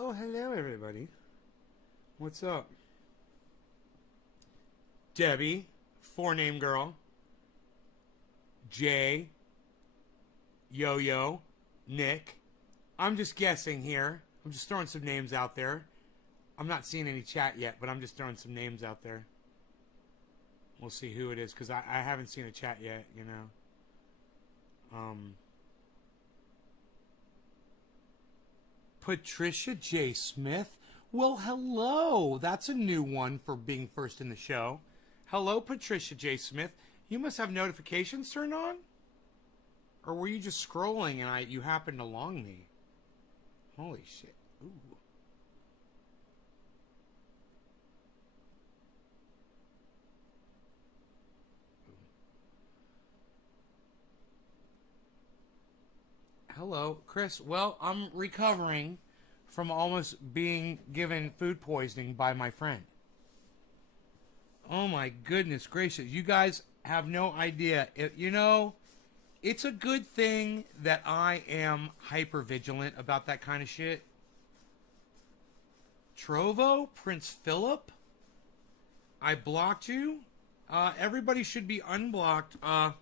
Oh, hello, everybody. What's up? Debbie, four-name girl. Jay, Yo-Yo, Nick. I'm just guessing here. I'm just throwing some names out there. I'm not seeing any chat yet, but I'm just throwing some names out there. We'll see who it is, because I haven't seen a chat yet, you know. Patricia J. Smith. Well, hello. That's a new one for being first in the show. Hello, Patricia J. Smith. You must have notifications turned on? Or were you just scrolling and you happened along me? Holy shit. Ooh. Hello, Chris. Well, I'm recovering from almost being given food poisoning by my friend. Oh my goodness gracious. You guys have no idea. It's a good thing that I am hyper vigilant about that kind of shit. Trovo, Prince Philip, I blocked you. Everybody should be unblocked. I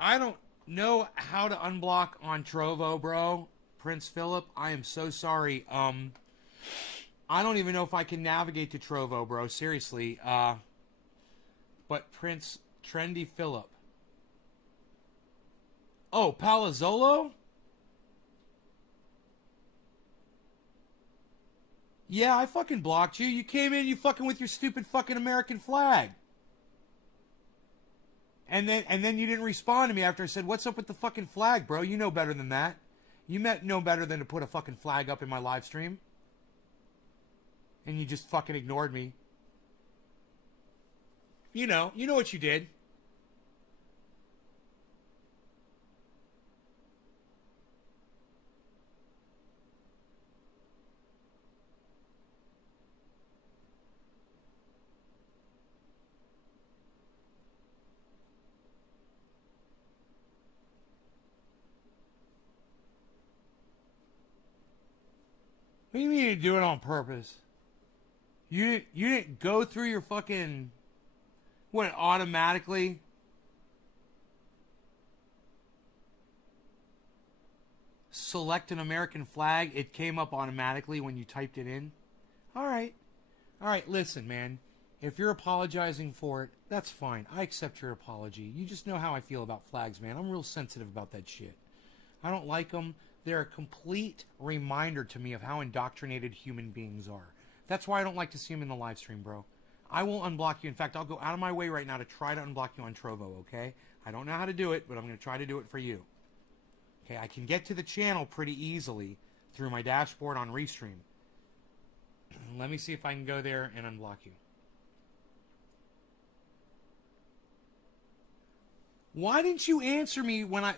don't know how to unblock on Trovo, bro. Prince Philip, I am so sorry. I don't even know if I can navigate to Trovo, bro. Seriously. But Prince Trendy Philip. Oh, Palazzolo? Yeah, I fucking blocked you. You came in, you fucking with your stupid fucking American flag. And then you didn't respond to me after I said, "What's up with the fucking flag, bro? You know better than that. You know better than to put a fucking flag up in my live stream." And you just fucking ignored me. You know what you did. What do you mean you do it on purpose? You didn't go through your fucking... What, automatically? Select an American flag. It came up automatically when you typed it in. Alright, listen, man. If you're apologizing for it, that's fine. I accept your apology. You just know how I feel about flags, man. I'm real sensitive about that shit. I don't like them. They're a complete reminder to me of how indoctrinated human beings are. That's why I don't like to see them in the live stream, bro. I will unblock you. In fact, I'll go out of my way right now to try to unblock you on Trovo, okay? I don't know how to do it, but I'm going to try to do it for you. Okay, I can get to the channel pretty easily through my dashboard on Restream. Let me see if I can go there and unblock you. Why didn't you answer me when I...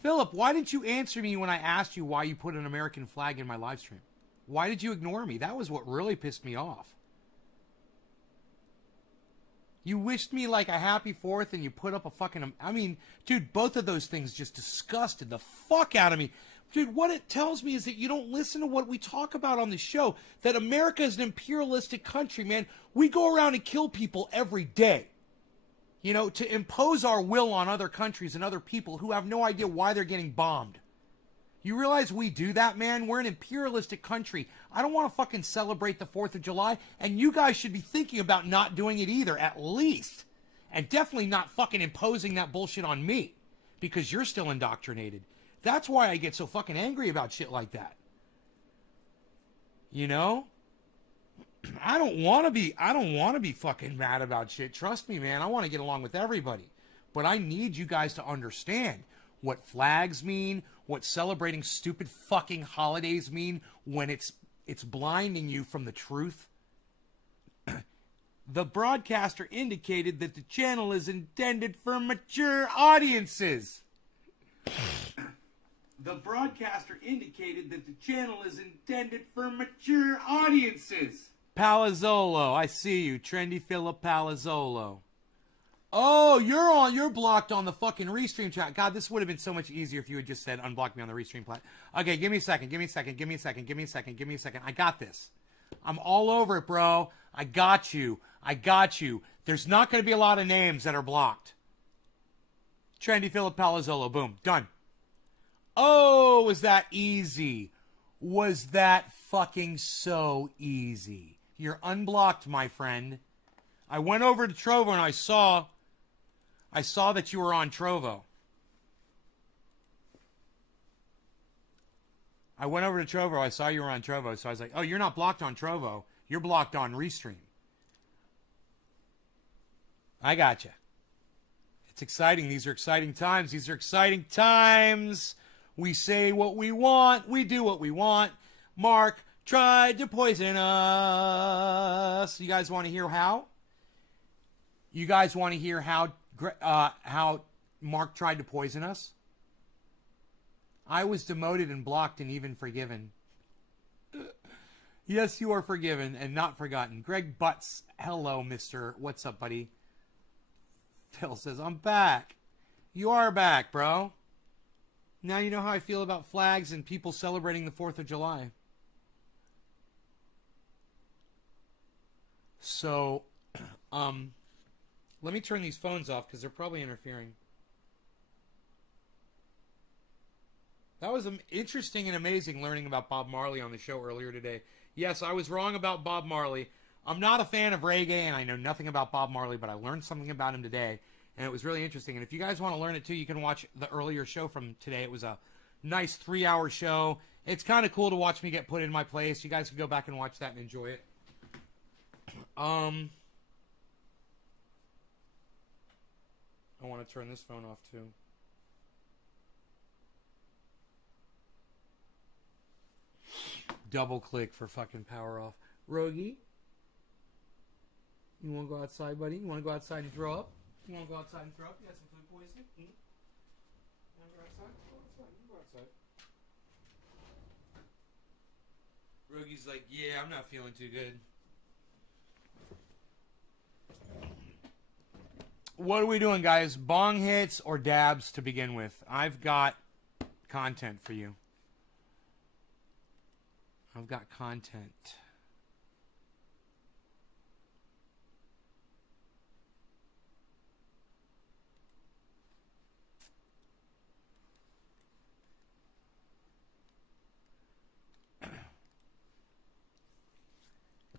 Philip, why didn't you answer me when I asked you why you put an American flag in my live stream? Why did you ignore me? That was what really pissed me off. You wished me like a happy 4th and you put up a fucking... I mean, dude, both of those things just disgusted the fuck out of me. Dude, what it tells me is that you don't listen to what we talk about on the show. That America is an imperialistic country, man. We go around and kill people every day. You know, to impose our will on other countries and other people who have no idea why they're getting bombed. You realize we do that, man? We're an imperialistic country. I don't want to fucking celebrate the 4th of July, and you guys should be thinking about not doing it either, at least. And definitely not fucking imposing that bullshit on me, because you're still indoctrinated. That's why I get so fucking angry about shit like that. You know? I don't want to be fucking mad about shit. Trust me, man. I want to get along with everybody. But I need you guys to understand what flags mean, what celebrating stupid fucking holidays mean when it's blinding you from the truth. The broadcaster indicated that the channel is intended for mature audiences. The broadcaster indicated that the channel is intended for mature audiences. Palazzolo, I see you. Trendy Philip Palazzolo. Oh, you're blocked on the fucking Restream chat. God, this would have been so much easier if you had just said unblock me on the Restream plat. Okay, give me a second. Give me a second. Give me a second. Give me a second. Give me a second. I got this. I'm all over it, bro. I got you. I got you. There's not going to be a lot of names that are blocked. Trendy Philip Palazzolo. Boom. Done. Oh, was that easy? Was that fucking so easy? You're unblocked, my friend. I went over to Trovo and I saw that you were on Trovo. I went over to Trovo. I saw you were on Trovo. So I was like, oh, you're not blocked on Trovo. You're blocked on Restream. I gotcha. It's exciting. These are exciting times. These are exciting times. We say what we want. We do what we want. Mark tried to poison us. You guys want to hear how? You guys want to hear how Mark tried to poison us? I was demoted and blocked and even forgiven. Yes, you are forgiven and not forgotten. Greg Butts, hello, mister. What's up, buddy? Phil says, I'm back. You are back, bro. Now you know how I feel about flags and people celebrating the 4th of July. So, let me turn these phones off because they're probably interfering. That was interesting and amazing learning about Bob Marley on the show earlier today. Yes, I was wrong about Bob Marley. I'm not a fan of reggae, and I know nothing about Bob Marley, but I learned something about him today, and it was really interesting. And if you guys want to learn it too, you can watch the earlier show from today. It was a nice 3-hour show. It's kind of cool to watch me get put in my place. You guys can go back and watch that and enjoy it. I want to turn this phone off too. Double click for fucking power off. Rogie, you want to go outside, buddy? You want to go outside and throw up? You want to go outside and throw up? You got some food poisoning? You want to go outside? Go outside. You go outside. Rogie's like, yeah, I'm not feeling too good. What are we doing, guys? Bong hits or dabs to begin with? I've got content for you. I've got content.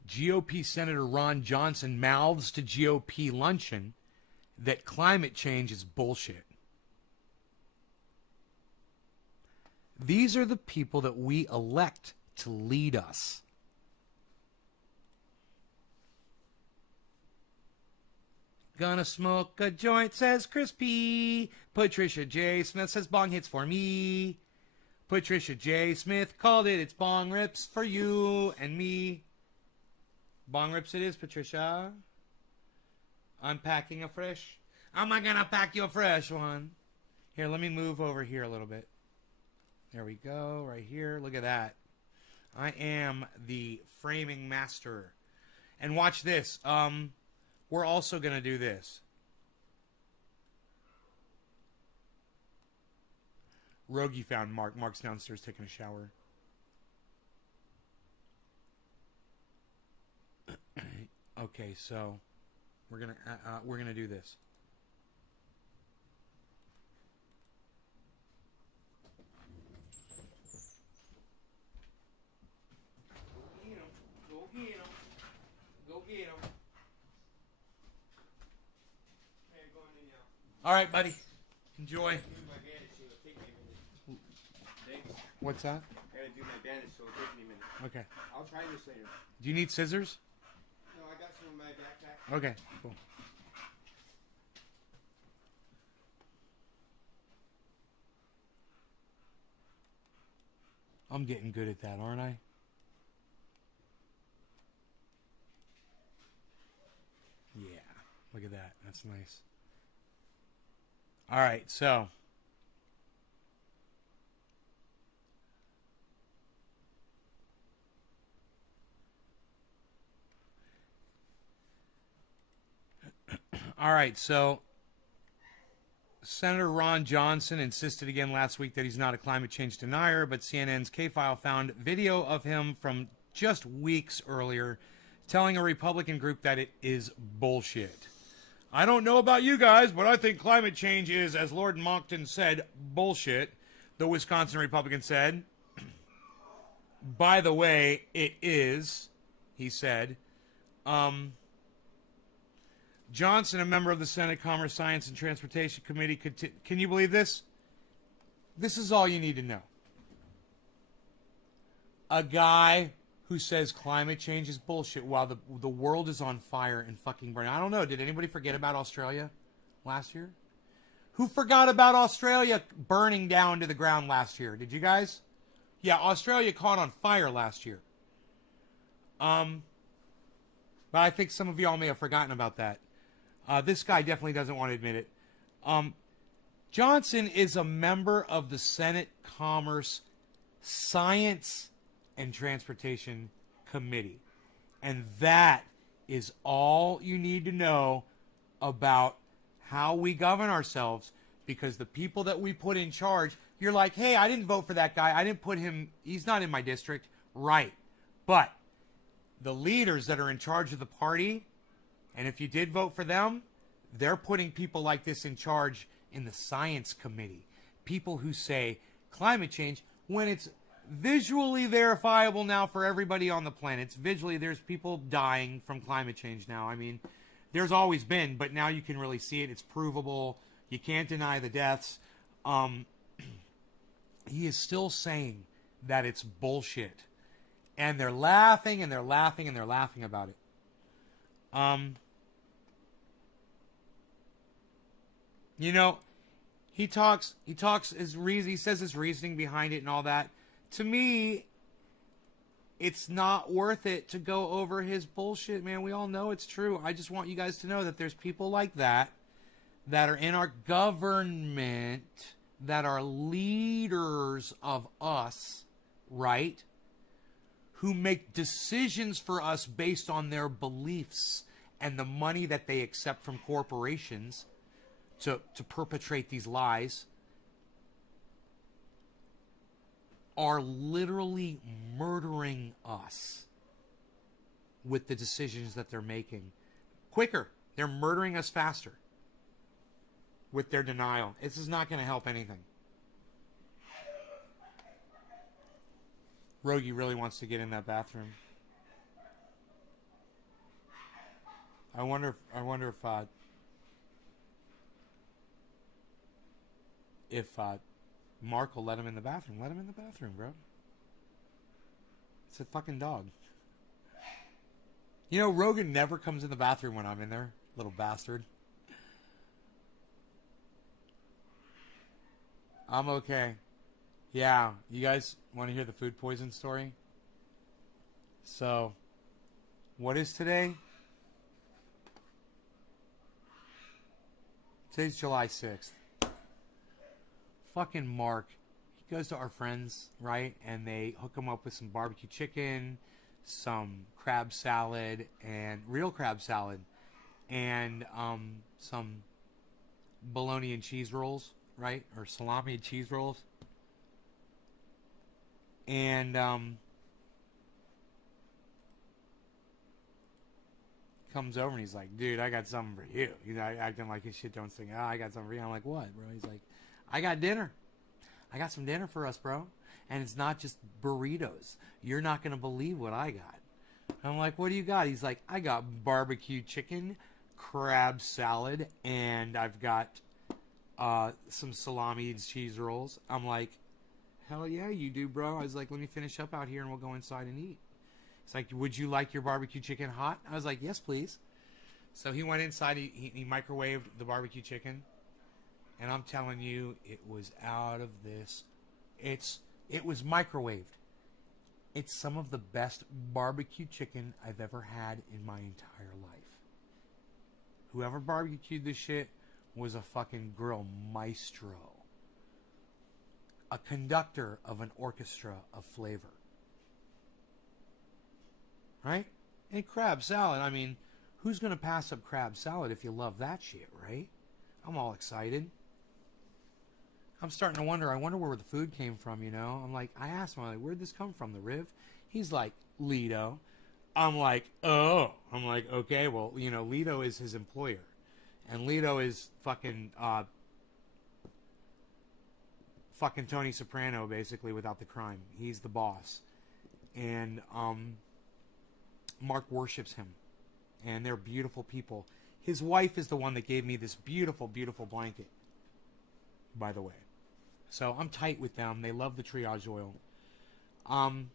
GOP Senator Ron Johnson mouths to GOP luncheon that climate change is bullshit. These are the people that we elect to lead us. Gonna smoke a joint, says Crispy. Patricia J. Smith says bong hits for me. Patricia J. Smith called it. It's bong rips for you and me. Bong rips it is, Patricia. I'm packing a fresh. Am I gonna pack you a fresh one? Here, let me move over here a little bit. There we go, right here. Look at that. I am the framing master. And watch this. We're also gonna do this. Rogie found Mark. Mark's downstairs taking a shower. Okay, so we're gonna do this. Go get him. Go get him. Hey, go in now. All right, buddy. Enjoy. What's that? I gotta do my bandage, so it'll take me a minute. Okay. I'll try this later. Do you need scissors? No, I got some in my backpack. Okay, cool. I'm getting good at that, aren't I? Yeah. Look at that. That's nice. All right, so All right, so Senator Ron Johnson insisted again last week that he's not a climate change denier, but CNN's K-File found video of him from just weeks earlier telling a Republican group that it is bullshit. I don't know about you guys, but I think climate change is, as Lord Monckton said, bullshit. The Wisconsin Republican said. By the way, it is, he said. Johnson, a member of the Senate Commerce, Science, and Transportation Committee, can you believe this? This is all you need to know. A guy who says climate change is bullshit while the world is on fire and fucking burning. I don't know, did anybody forget about Australia last year? Who forgot about Australia burning down to the ground last year? Did you guys? Yeah, Australia caught on fire last year. But I think some of y'all may have forgotten about that. This guy definitely doesn't want to admit it. Johnson is a member of the Senate Commerce, Science, and Transportation Committee. And that is all you need to know about how we govern ourselves, because the people that we put in charge, you're like, hey, I didn't vote for that guy. I didn't put him, he's not in my district. Right. But the leaders that are in charge of the party, and if you did vote for them, they're putting people like this in charge in the science committee. People who say climate change, when it's visually verifiable now for everybody on the planet. It's visually, there's people dying from climate change now. I mean, there's always been, but now you can really see it. It's provable. You can't deny the deaths. He is still saying that it's bullshit. And they're laughing and they're laughing and they're laughing about it. You know, he says his reasoning behind it and all that. To me, it's not worth it to go over his bullshit, man. We all know it's true. I just want you guys to know that there's people like that are in our government, that are leaders of us, right? Who make decisions for us based on their beliefs and the money that they accept from corporations to perpetrate these lies, are literally murdering us with the decisions that they're making. Quicker. They're murdering us faster with their denial. This is not going to help anything. Rogie really wants to get in that bathroom. I wonder if Mark will let him in the bathroom. Let him in the bathroom, bro. It's a fucking dog. You know, Rogan never comes in the bathroom when I'm in there. Little bastard. I'm okay. Yeah, you guys want to hear the food poison story? So, what is today? Today's July 6th. Fucking Mark, he goes to our friends, right? And they hook him up with some barbecue chicken, some crab salad, and real crab salad, and some bologna and cheese rolls, right? Or salami and cheese rolls. And comes over and he's like, dude, I got something for you. He's acting like his shit don't sing. Oh, I got something for you. I'm like, what, bro? He's like, I got dinner. I got some dinner for us, bro. And it's not just burritos. You're not going to believe what I got. I'm like, what do you got? He's like, I got barbecue chicken, crab salad, and I've got some salami and cheese rolls. I'm like, hell yeah, you do, bro. I was like, let me finish up out here and we'll go inside and eat. It's like, would you like your barbecue chicken hot? I was like, yes, please. So he went inside, he microwaved the barbecue chicken. And I'm telling you, it was out of this. It was microwaved. It's some of the best barbecue chicken I've ever had in my entire life. Whoever barbecued this shit was a fucking grill maestro. A conductor of an orchestra of flavor. Right? And crab salad, I mean, who's going to pass up crab salad if you love that shit, right? I'm all excited. I'm starting to wonder. I wonder where the food came from, you know? I'm like, I asked him, I'm like, where'd this come from, the Riv? He's like, Lido. I'm like, oh. I'm like, okay, well, you know, Lido is his employer. And Lido is fucking Tony Soprano, basically, without the crime. He's the boss. And Mark worships him. And they're beautiful people. His wife is the one that gave me this beautiful, beautiful blanket, by the way. So I'm tight with them. They love the triage oil. I'm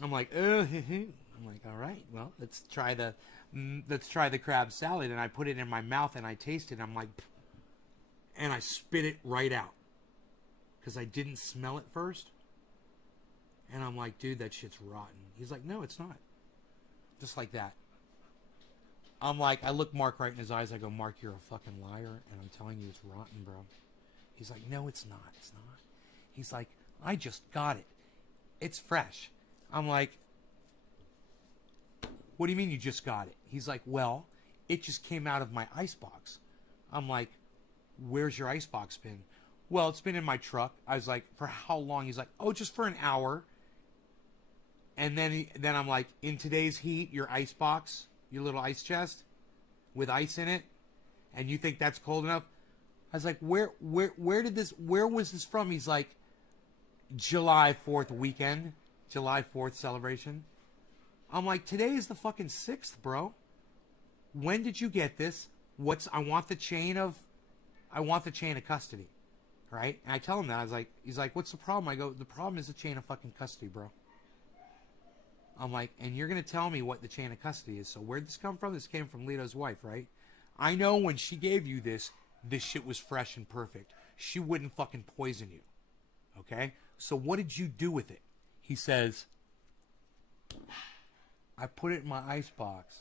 like, I'm like, all right, well, let's try the crab salad. And I put it in my mouth and I taste it. And I'm like, and I spit it right out because I didn't smell it first. And I'm like, dude, that shit's rotten. He's like, no, it's not. Just like that. I'm like, I look Mark right in his eyes. I go, Mark, you're a fucking liar. And I'm telling you, it's rotten, bro. He's like, no, it's not. It's not. He's like, I just got it. It's fresh. I'm like, what do you mean you just got it? He's like, well, it just came out of my icebox. I'm like, where's your icebox been? Well, it's been in my truck. I was like, for how long? He's like, oh, just for an hour. And then I'm like, in today's heat, your icebox, your little ice chest with ice in it, and you think that's cold enough? I was like, where was this from? He's like, July 4th weekend, July 4th celebration. I'm like, today is the fucking 6th, bro. When did you get this? I want the chain of custody, right? And I tell him that. I was like, he's like, what's the problem? I go, the problem is the chain of fucking custody, bro. I'm like, and you're going to tell me what the chain of custody is. So where'd this come from? This came from Lito's wife, right? I know when she gave you this shit was fresh and perfect. She wouldn't fucking poison you. Okay? So what did you do with it? He says, I put it in my icebox.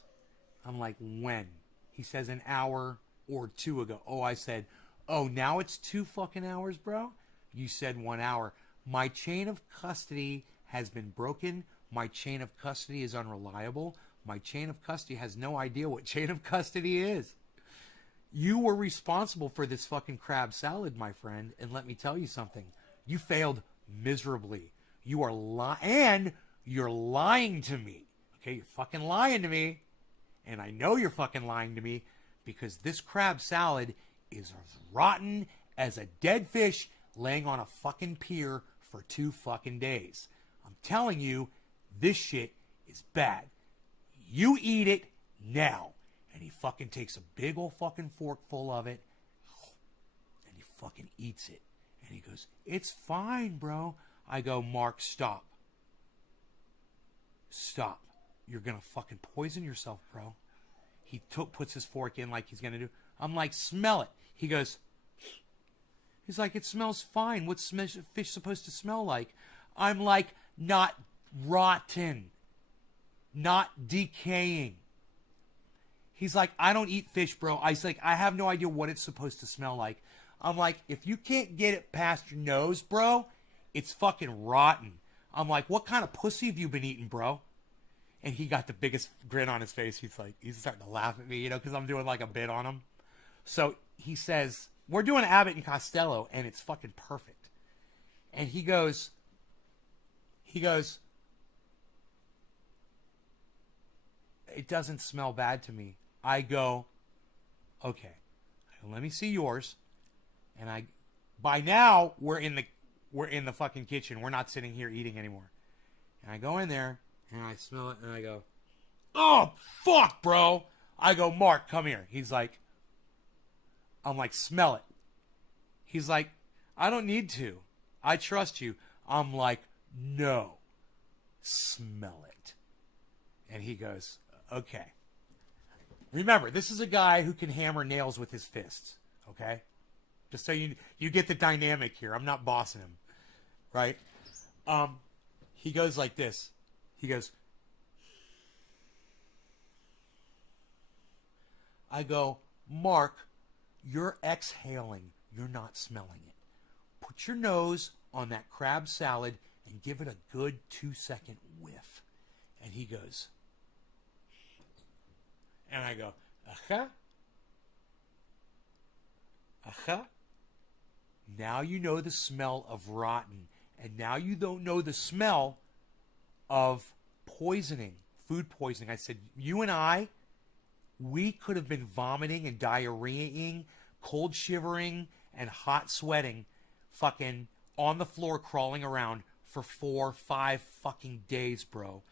I'm like, when? He says an hour or two ago. Oh, I said, oh, now it's 2 fucking hours, bro? You said 1 hour. My chain of custody has been broken. My chain of custody is unreliable. My chain of custody has no idea what chain of custody is. You were responsible for this fucking crab salad, my friend. And let me tell you something. You failed miserably. You are and you're lying to me. Okay, you're fucking lying to me. And I know you're fucking lying to me because this crab salad is as rotten as a dead fish laying on a fucking pier for 2 fucking days. I'm telling you, this shit is bad. You eat it now. And he fucking takes a big old fucking fork full of it. And he fucking eats it. And he goes, it's fine, bro. I go, Mark, stop. Stop. You're going to fucking poison yourself, bro. He puts his fork in like he's going to do. I'm like, smell it. He goes, he's like, it smells fine. What's fish supposed to smell like? I'm like, not rotten. Not decaying. He's like, I don't eat fish, bro. I was like, I have no idea what it's supposed to smell like. I'm like, if you can't get it past your nose, bro, it's fucking rotten. I'm like, what kind of pussy have you been eating, bro? And he got the biggest grin on his face. He's like, he's starting to laugh at me, you know, because I'm doing like a bit on him. So he says, we're doing Abbott and Costello, and it's fucking perfect. And he goes, it doesn't smell bad to me. I go, okay, let me see yours. And by now we're in the fucking kitchen. We're not sitting here eating anymore. And I go in there and I smell it and I go, oh fuck, bro. I go, Mark, come here. He's like, I'm like, smell it. He's like, I don't need to. I trust you. I'm like, no, smell it. And he goes, okay. Remember, this is a guy who can hammer nails with his fists, okay? Just so you get the dynamic here. I'm not bossing him, right? He goes like this. He goes, I go, Mark, you're exhaling. You're not smelling it. Put your nose on that crab salad and give it a good 2-second whiff. And he goes, And I go, uh-huh. Uh-huh. Now you know the smell of rotten. And now you don't know the smell of poisoning, food poisoning. I said, you and I, we could have been vomiting and diarrheaing, cold shivering, and hot sweating, fucking on the floor crawling around for 4, 5 fucking days, bro.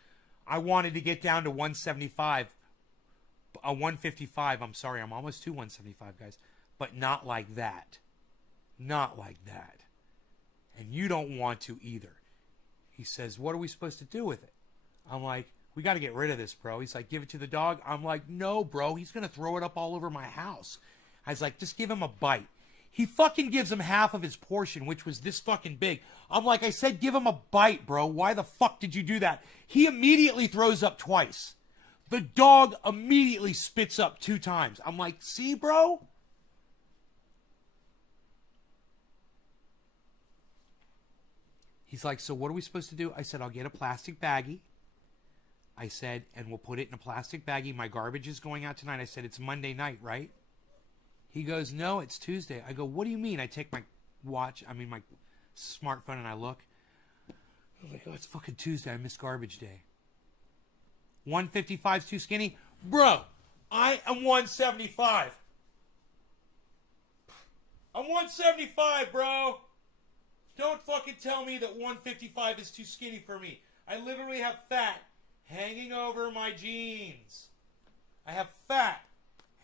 I wanted to get down to 175, 155. I'm sorry, I'm almost to 175, guys. But not like that. Not like that. And you don't want to either. He says, what are we supposed to do with it? I'm like, we got to get rid of this, bro. He's like, give it to the dog. I'm like, no, bro. He's going to throw it up all over my house. I was like, just give him a bite. He fucking gives him half of his portion, which was this fucking big. I'm like, I said, give him a bite, bro. Why the fuck did you do that? He immediately throws up twice. The dog immediately spits up 2 times. I'm like, see, bro? He's like, so what are we supposed to do? I said, I'll get a plastic baggie. I said, and we'll put it in a plastic baggie. My garbage is going out tonight. I said, it's Monday night, right? He goes, no, it's Tuesday. I go, what do you mean? I take my my smartphone, and I look. I'm like, oh, it's fucking Tuesday. I missed garbage day. 155's too skinny? Bro, I am 175. I'm 175, bro. Don't fucking tell me that 155 is too skinny for me. I literally have fat hanging over my jeans. I have fat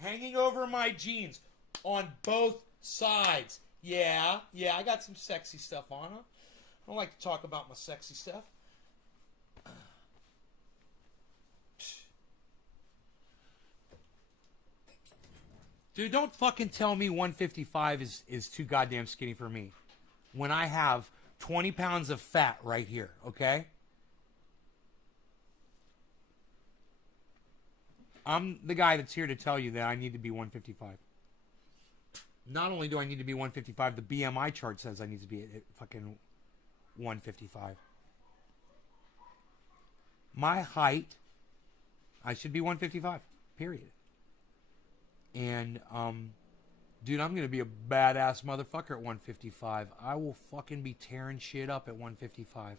hanging over my jeans on both sides. Yeah, I got some sexy stuff on. Huh? I don't like to talk about my sexy stuff. Dude, don't fucking tell me 155 is too goddamn skinny for me. When I have 20 pounds of fat right here, okay? I'm the guy that's here to tell you that I need to be 155. Not only do I need to be 155, the BMI chart says I need to be at fucking 155. My height, I should be 155, period. And, dude, I'm going to be a badass motherfucker at 155. I will fucking be tearing shit up at 155.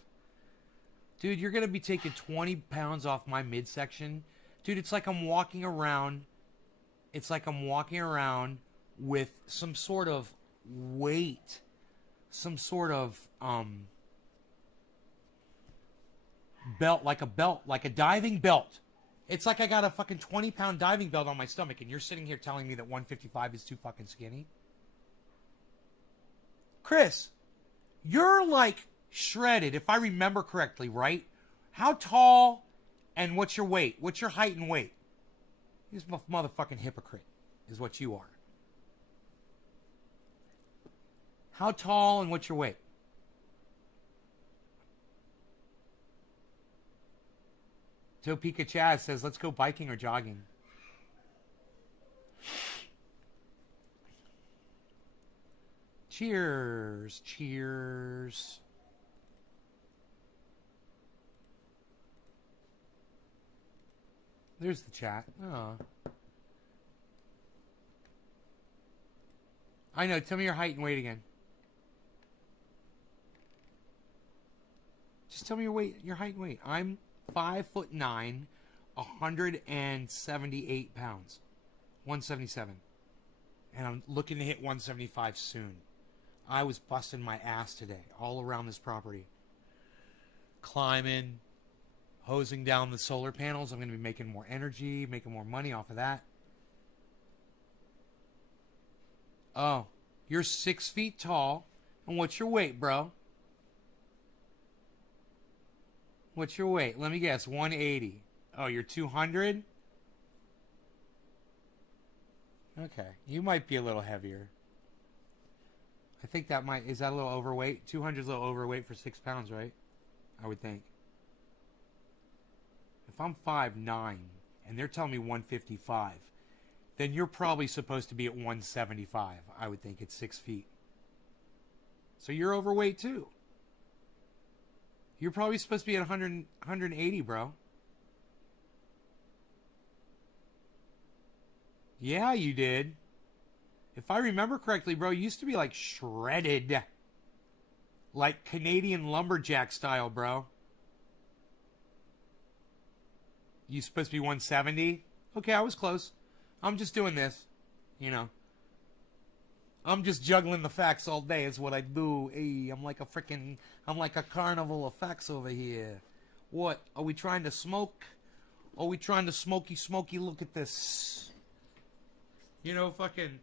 Dude, you're going to be taking 20 pounds off my midsection. Dude, it's like I'm walking around. It's like I'm walking around with some sort of weight. Some sort of, belt, like a diving belt. It's like I got a fucking 20-pound diving belt on my stomach, and you're sitting here telling me that 155 is too fucking skinny? Chris, you're like shredded, if I remember correctly, right? How tall and what's your weight? What's your height and weight? You're a motherfucking hypocrite, is what you are. How tall and what's your weight? Topeka Chaz says, let's go biking or jogging. Cheers. Cheers. There's the chat. Oh. I know. Tell me your height and weight again. Just tell me your weight, your height and weight. I'm 5'9", 178 pounds, 177, and I'm looking to hit 175 soon. I was busting my ass today, all around this property, climbing, hosing down the solar panels. I'm going to be making more energy, making more money off of that. Oh, you're 6 feet tall, and what's your weight, bro? What's your weight? Let me guess. 180. Oh, you're 200? Okay. You might be a little heavier. I think that might... Is that a little overweight? 200 is a little overweight for 6 pounds, right? I would think. If I'm 5'9", and they're telling me 155, then you're probably supposed to be at 175, I would think, at 6 feet. So you're overweight, too. You're probably supposed to be at 180, bro. Yeah, you did. If I remember correctly, bro, you used to be like shredded. Like Canadian lumberjack style, bro. You supposed to be 170? Okay, I was close. I'm just doing this. You know. I'm just juggling the facts all day is what I do. Hey, I'm like a carnival of facts over here. What? Are we trying to smoke? Are we trying to smoky? Look at this. You know, fucking,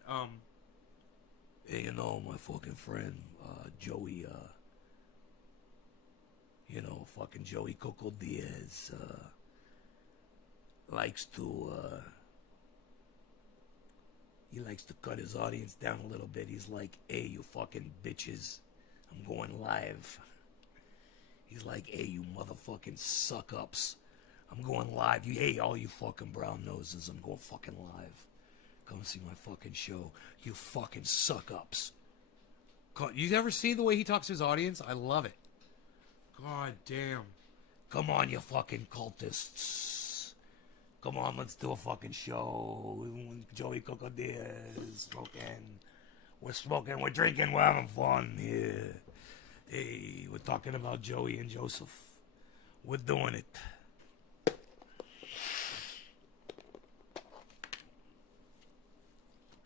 hey, you know, my fucking friend, Joey, you know, fucking Joey Coco Diaz, likes to, he likes to cut his audience down a little bit. He's like, hey, you fucking bitches, I'm going live. He's like, hey, you motherfucking suck-ups, I'm going live. Hey, all you fucking brown noses, I'm going fucking live. Come see my fucking show, you fucking suck-ups. You ever see the way he talks to his audience? I love it. God damn. Come on, you fucking cultists. Come on, let's do a fucking show. Joey Coco Diaz smoking. We're smoking, we're drinking, we're having fun here. Hey, we're talking about Joey and Joseph. We're doing it.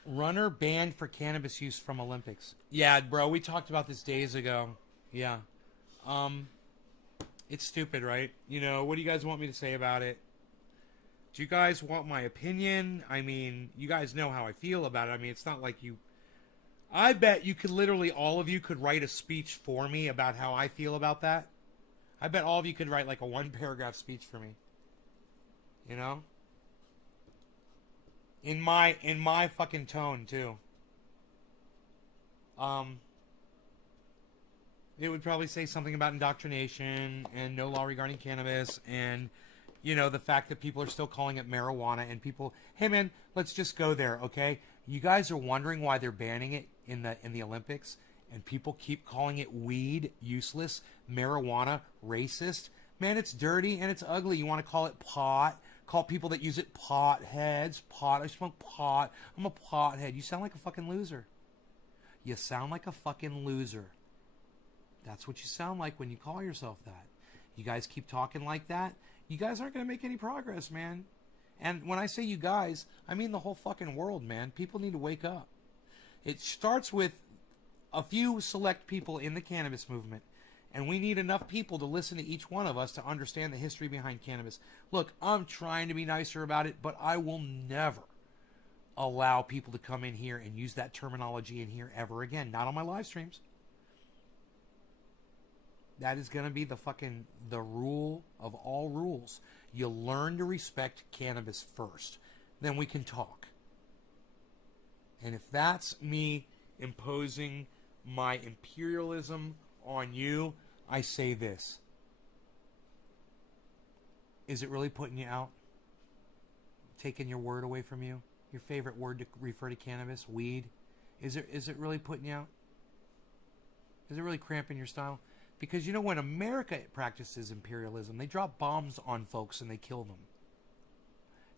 Runner banned for cannabis use from Olympics. Yeah, bro, we talked about this days ago. Yeah. It's stupid, right? You know, what do you guys want me to say about it? Do you guys want my opinion? I mean, you guys know how I feel about it. I mean, it's not like you... I bet you could literally, all of you could write a speech for me about how I feel about that. I bet all of you could write like a 1-paragraph speech for me. You know? In my fucking tone, too. It would probably say something about indoctrination and no law regarding cannabis and, you know, the fact that people are still calling it marijuana and people, hey man, let's just go there, okay? You guys are wondering why they're banning it in the Olympics and people keep calling it weed, useless, marijuana, racist. Man, it's dirty and it's ugly. You want to call it pot? Call people that use it pot heads. Pot. I smoke pot. I'm a pothead. You sound like a fucking loser. You sound like a fucking loser. That's what you sound like when you call yourself that. You guys keep talking like that, you guys aren't going to make any progress, man. And when I say you guys, I mean the whole fucking world, man. People need to wake up. It starts with a few select people in the cannabis movement. And we need enough people to listen to each one of us to understand the history behind cannabis. Look, I'm trying to be nicer about it, but I will never allow people to come in here and use that terminology in here ever again. Not on my live streams. That is going to be the rule of all rules. You learn to respect cannabis first. Then we can talk. And if that's me imposing my imperialism on you, I say this. Is it really putting you out? Taking your word away from you? Your favorite word to refer to cannabis, weed? Is it really putting you out? Is it really cramping your style? Because you know when America practices imperialism, they drop bombs on folks and they kill them.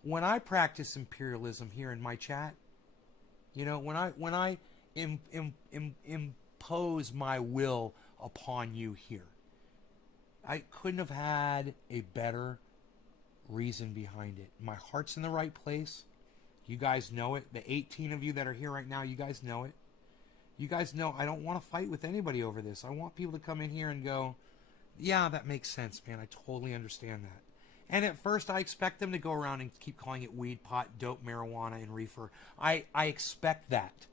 When I practice imperialism here in my chat, you know, when I impose my will upon you here, I couldn't have had a better reason behind it. My heart's in the right place. You guys know it. The 18 of you that are here right now, you guys know it. You guys know I don't want to fight with anybody over this. I want people to come in here and go, yeah, that makes sense, man. I totally understand that. And at first, I expect them to go around and keep calling it weed, pot, dope, marijuana, and reefer. I expect that.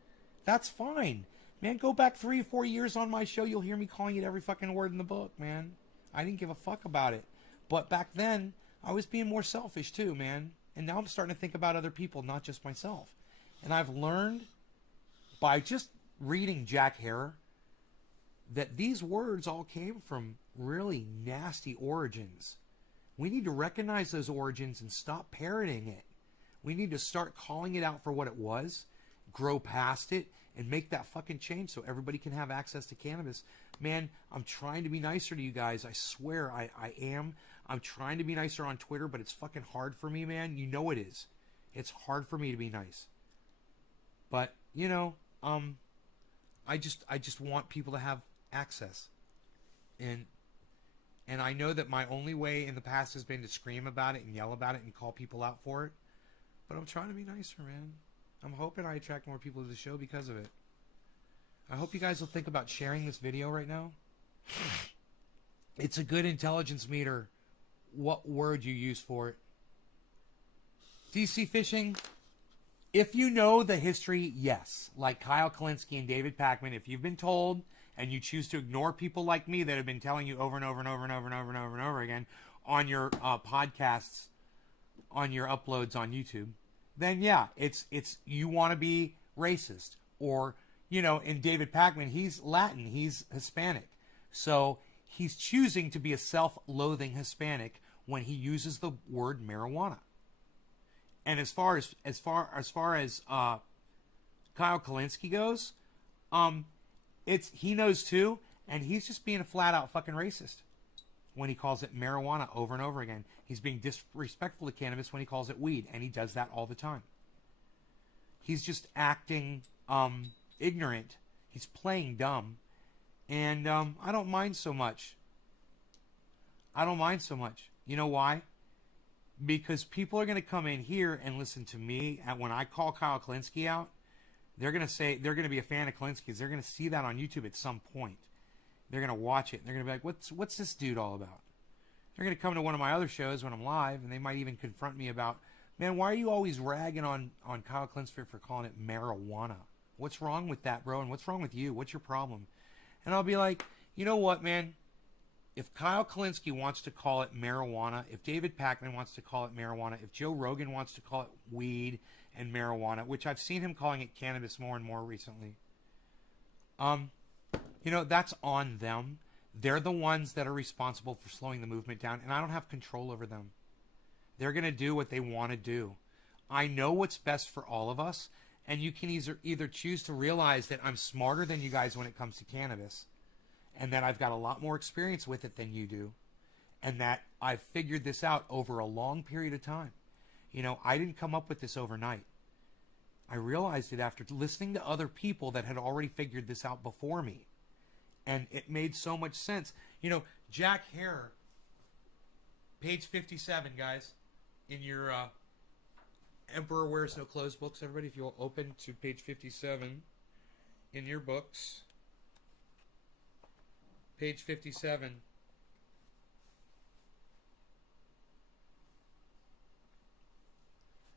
That's fine. Man, go back 3 or 4 years on my show. You'll hear me calling it every fucking word in the book, man. I didn't give a fuck about it. But back then, I was being more selfish too, man. And now I'm starting to think about other people, not just myself. And I've learned by just reading Jack Herer that these words all came from really nasty origins. We need to recognize those origins and stop parroting it. We need to start calling it out for what it was, grow past it, and make that fucking change so everybody can have access to cannabis. Man, I'm trying to be nicer to you guys. I swear I am. I'm trying to be nicer on Twitter, but it's fucking hard for me, man. You know it is. It's hard for me to be nice. But, you know, I just want people to have access. And I know that my only way in the past has been to scream about it and yell about it and call people out for it. But I'm trying to be nicer, man. I'm hoping I attract more people to the show because of it. I hope you guys will think about sharing this video right now. It's a good intelligence meter what word you use for it. DC fishing, if you know the history, yes. Like Kyle Kalinske and David Pakman, if you've been told and you choose to ignore people like me that have been telling you over and over and over and over and over and over and over again on your podcasts, on your uploads on YouTube, then yeah, it's you want to be racist. Or, you know, in David Pakman, he's Latin, he's Hispanic. So he's choosing to be a self-loathing Hispanic when he uses the word marijuana. And as far as Kyle Kalinske goes, he knows too, and he's just being a flat out fucking racist when he calls it marijuana over and over again. He's being disrespectful to cannabis when he calls it weed, and he does that all the time. He's just acting ignorant. He's playing dumb, and I don't mind so much. I don't mind so much. You know why? Because people are going to come in here and listen to me, and when I call Kyle Kalinske out, they're going to say they're going to be a fan of Kalinski's. They're going to see that on YouTube at some point. They're going to watch it, and they're going to be like, what's this dude all about? They're going to come to one of my other shows when I'm live, and they might even confront me about, man, why are you always ragging on Kyle Kalinske for calling it marijuana? What's wrong with that, bro? And what's wrong with you? What's your problem? And I'll be like, you know what, man? If Kyle Kalinske wants to call it marijuana, if David Pakman wants to call it marijuana, if Joe Rogan wants to call it weed and marijuana, which I've seen him calling it cannabis more and more recently, you know, that's on them. They're the ones that are responsible for slowing the movement down, and I don't have control over them. They're going to do what they want to do. I know what's best for all of us, and you can either choose to realize that I'm smarter than you guys when it comes to cannabis, and that I've got a lot more experience with it than you do, and that I've figured this out over a long period of time. You know, I didn't come up with this overnight. I realized it after listening to other people that had already figured this out before me. And it made so much sense. You know, Jack Hare, page 57, guys, in your Emperor Wears No Clothes books. Everybody, if you'll open to page 57 in your books. Page 57.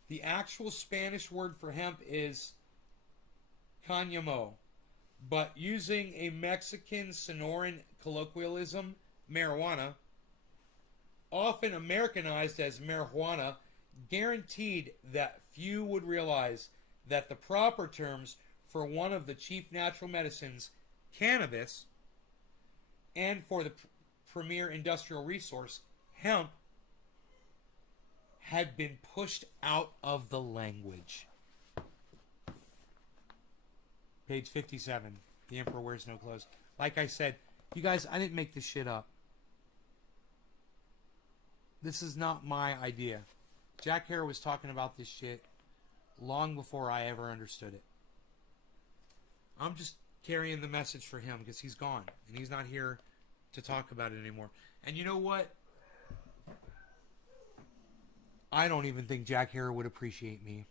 The actual Spanish word for hemp is cáñamo, but using a Mexican Sonoran colloquialism, marijuana, often Americanized as marijuana, guaranteed that few would realize that the proper terms for one of the chief natural medicines, cannabis, and for the premier industrial resource, hemp, had been pushed out of the language. Page 57. The Emperor Wears No Clothes. Like I said, you guys, I didn't make this shit up. This is not my idea. Jack Hare was talking about this shit long before I ever understood it. I'm just carrying the message for him because he's gone and he's not here to talk about it anymore. And you know what? I don't even think Jack Hare would appreciate me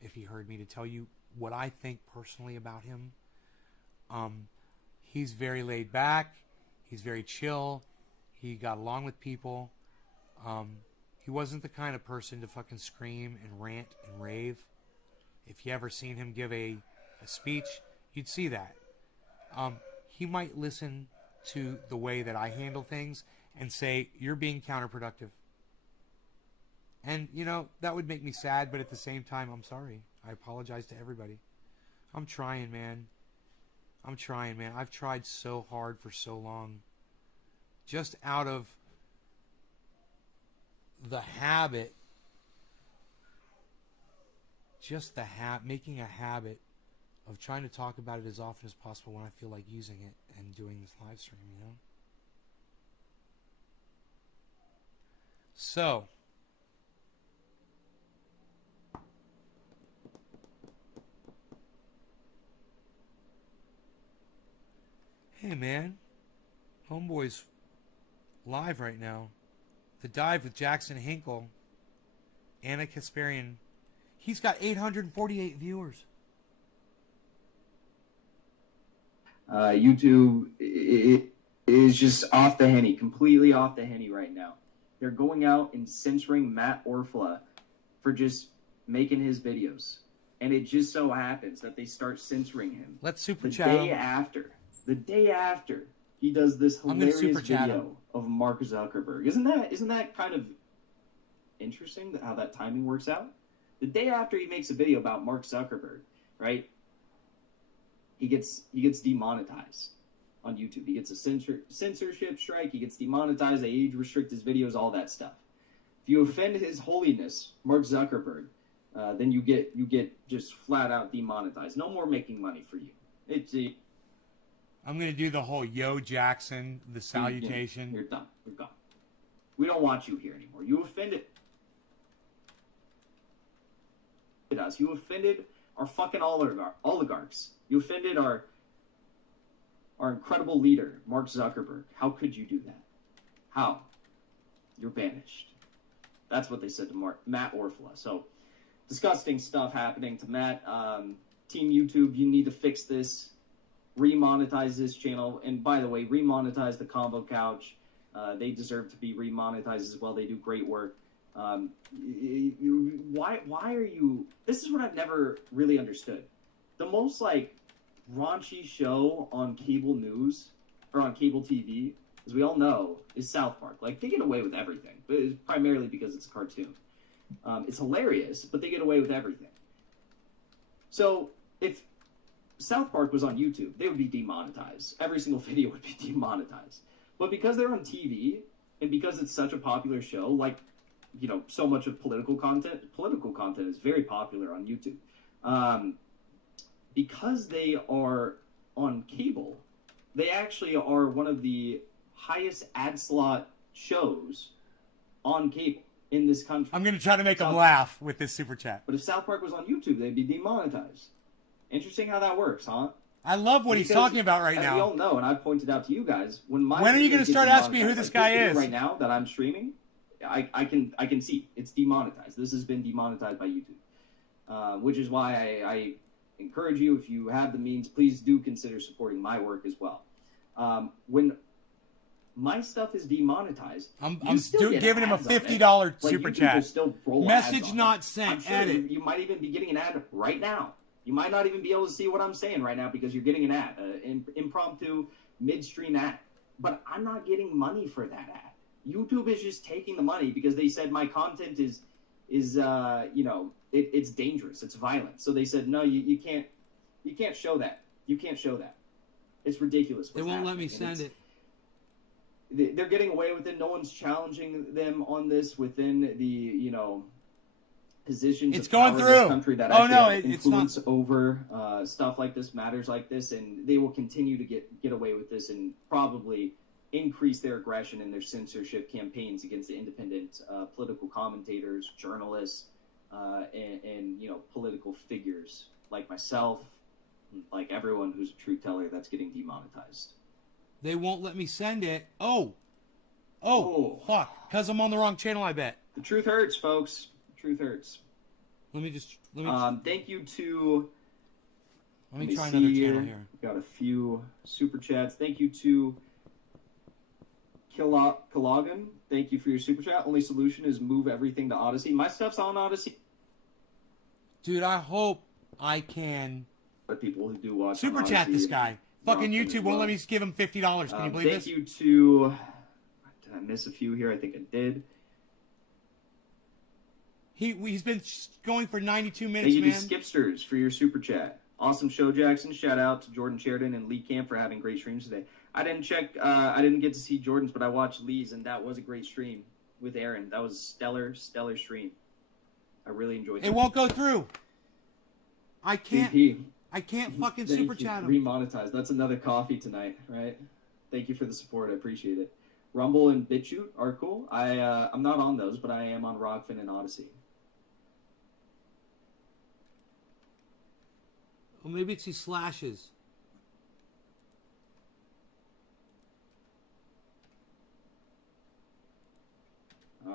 if he heard me to tell you what I think personally about him. He's very laid back. He's very chill. He got along with people. He wasn't the kind of person to fucking scream and rant and rave. If you ever seen him give a speech, you'd see that. He might listen to the way that I handle things and say, you're being counterproductive. And, you know, that would make me sad, but at the same time, I'm sorry. I apologize to everybody. I'm trying, man. I'm trying, man. I've tried so hard for so long. Just out of the habit, making a habit of trying to talk about it as often as possible when I feel like using it and doing this live stream, you know? So, Hey, man. Homeboy's live right now. The Dive with Jackson Hinkle. Anna Kasparian. He's got 848 viewers. YouTube is just off the henny, completely off the henny right now. They're going out and censoring Matt Orfla for just making his videos. And it just so happens that they start censoring him Let's super the chat day him. after he does this I'm gonna hilarious super chat video him. of Mark Zuckerberg. Isn't that kind of interesting how that timing works out? The day after he makes a video about Mark Zuckerberg, right? He gets demonetized on YouTube. He gets a censorship strike. He gets demonetized. They age restrict his videos, all that stuff. If you offend His Holiness, Mark Zuckerberg, then you get just flat out demonetized. No more making money for you. I'm going to do the whole Yo Jackson, the salutation. You're done. You're gone. We don't want you here anymore. You offended us. You offended our fucking oligarchs. You offended our incredible leader, Mark Zuckerberg. How could you do that? How? You're banished. That's what they said to Matt Orfla. So, disgusting stuff happening to Matt. Team YouTube, you need to fix this. Remonetize this channel. And by the way, remonetize the Combo Couch. They deserve to be remonetized as well. They do great work. Why are you... This is what I've never really understood. The most, raunchy show on cable news, or on cable TV, as we all know, is South Park. They get away with everything, but it's primarily because it's a cartoon. It's hilarious, but they get away with everything. So, if South Park was on YouTube, they would be demonetized. Every single video would be demonetized. But because they're on TV, and because it's such a popular show, so much of political content is very popular on YouTube. Because they are on cable, they actually are one of the highest ad slot shows on cable in this country. I'm going to try to make him laugh with this super chat. But if South Park was on YouTube, they'd be demonetized. Interesting how that works, huh? I love what he's talking about right as now. we all know, and I pointed out to you guys, when are you going to start asking me who this guy is? Right now that I'm streaming, I can see it's demonetized. This has been demonetized by YouTube, which is why I encourage you, if you have the means, please do consider supporting my work as well. When my stuff is demonetized, I'm giving him a $50 super chat. Message not I'm sent. sure Edit. you might even be getting an ad right now. You might not even be able to see what I'm saying right now because you're getting an ad, impromptu midstream ad. But I'm not getting money for that ad. YouTube is just taking the money because they said my content is it's dangerous, it's violent. So they said no, you can't show that. You can't show that. It's ridiculous. They won't let me send it. They're getting away with it. No one's challenging them on this within the positions it's of going power through in this country that have influence over stuff like this, matters like this, and they will continue to get away with this and probably increase their aggression and their censorship campaigns against the independent political commentators, journalists, and political figures like myself, like everyone who's a truth teller that's getting demonetized. They won't let me send it. Oh, fuck! Because I'm on the wrong channel, I bet. The truth hurts, folks. The truth hurts. Let me. Thank you to. Let me try another channel here. Got a few super chats. Thank you to Kilogan. Thank you for your super chat. Only solution is move everything to Odyssey. My stuff's on Odyssey. Dude, I hope I can. But people who do watch super chat this guy. Fucking YouTube won't let me give him $50. Can you believe this? Thank you to. Did I miss a few here? I think I did. He's been going for 92 minutes, man. Thank you to Skipsters for your super chat. Awesome show, Jackson. Shout out to Jordan Sheridan and Lee Camp for having great streams today. I didn't check. I didn't get to see Jordan's, but I watched Lee's, and that was a great stream with Aaron. That was stellar stream. I really enjoyed it. It won't go through. I can't. DP. I can't fucking super chat him. Remonetize. That's another coffee tonight, right? Thank you for the support. I appreciate it. Rumble and BitChute are cool. I'm not on those, but I am on Rockfin and Odyssey. Well, maybe it's these slashes.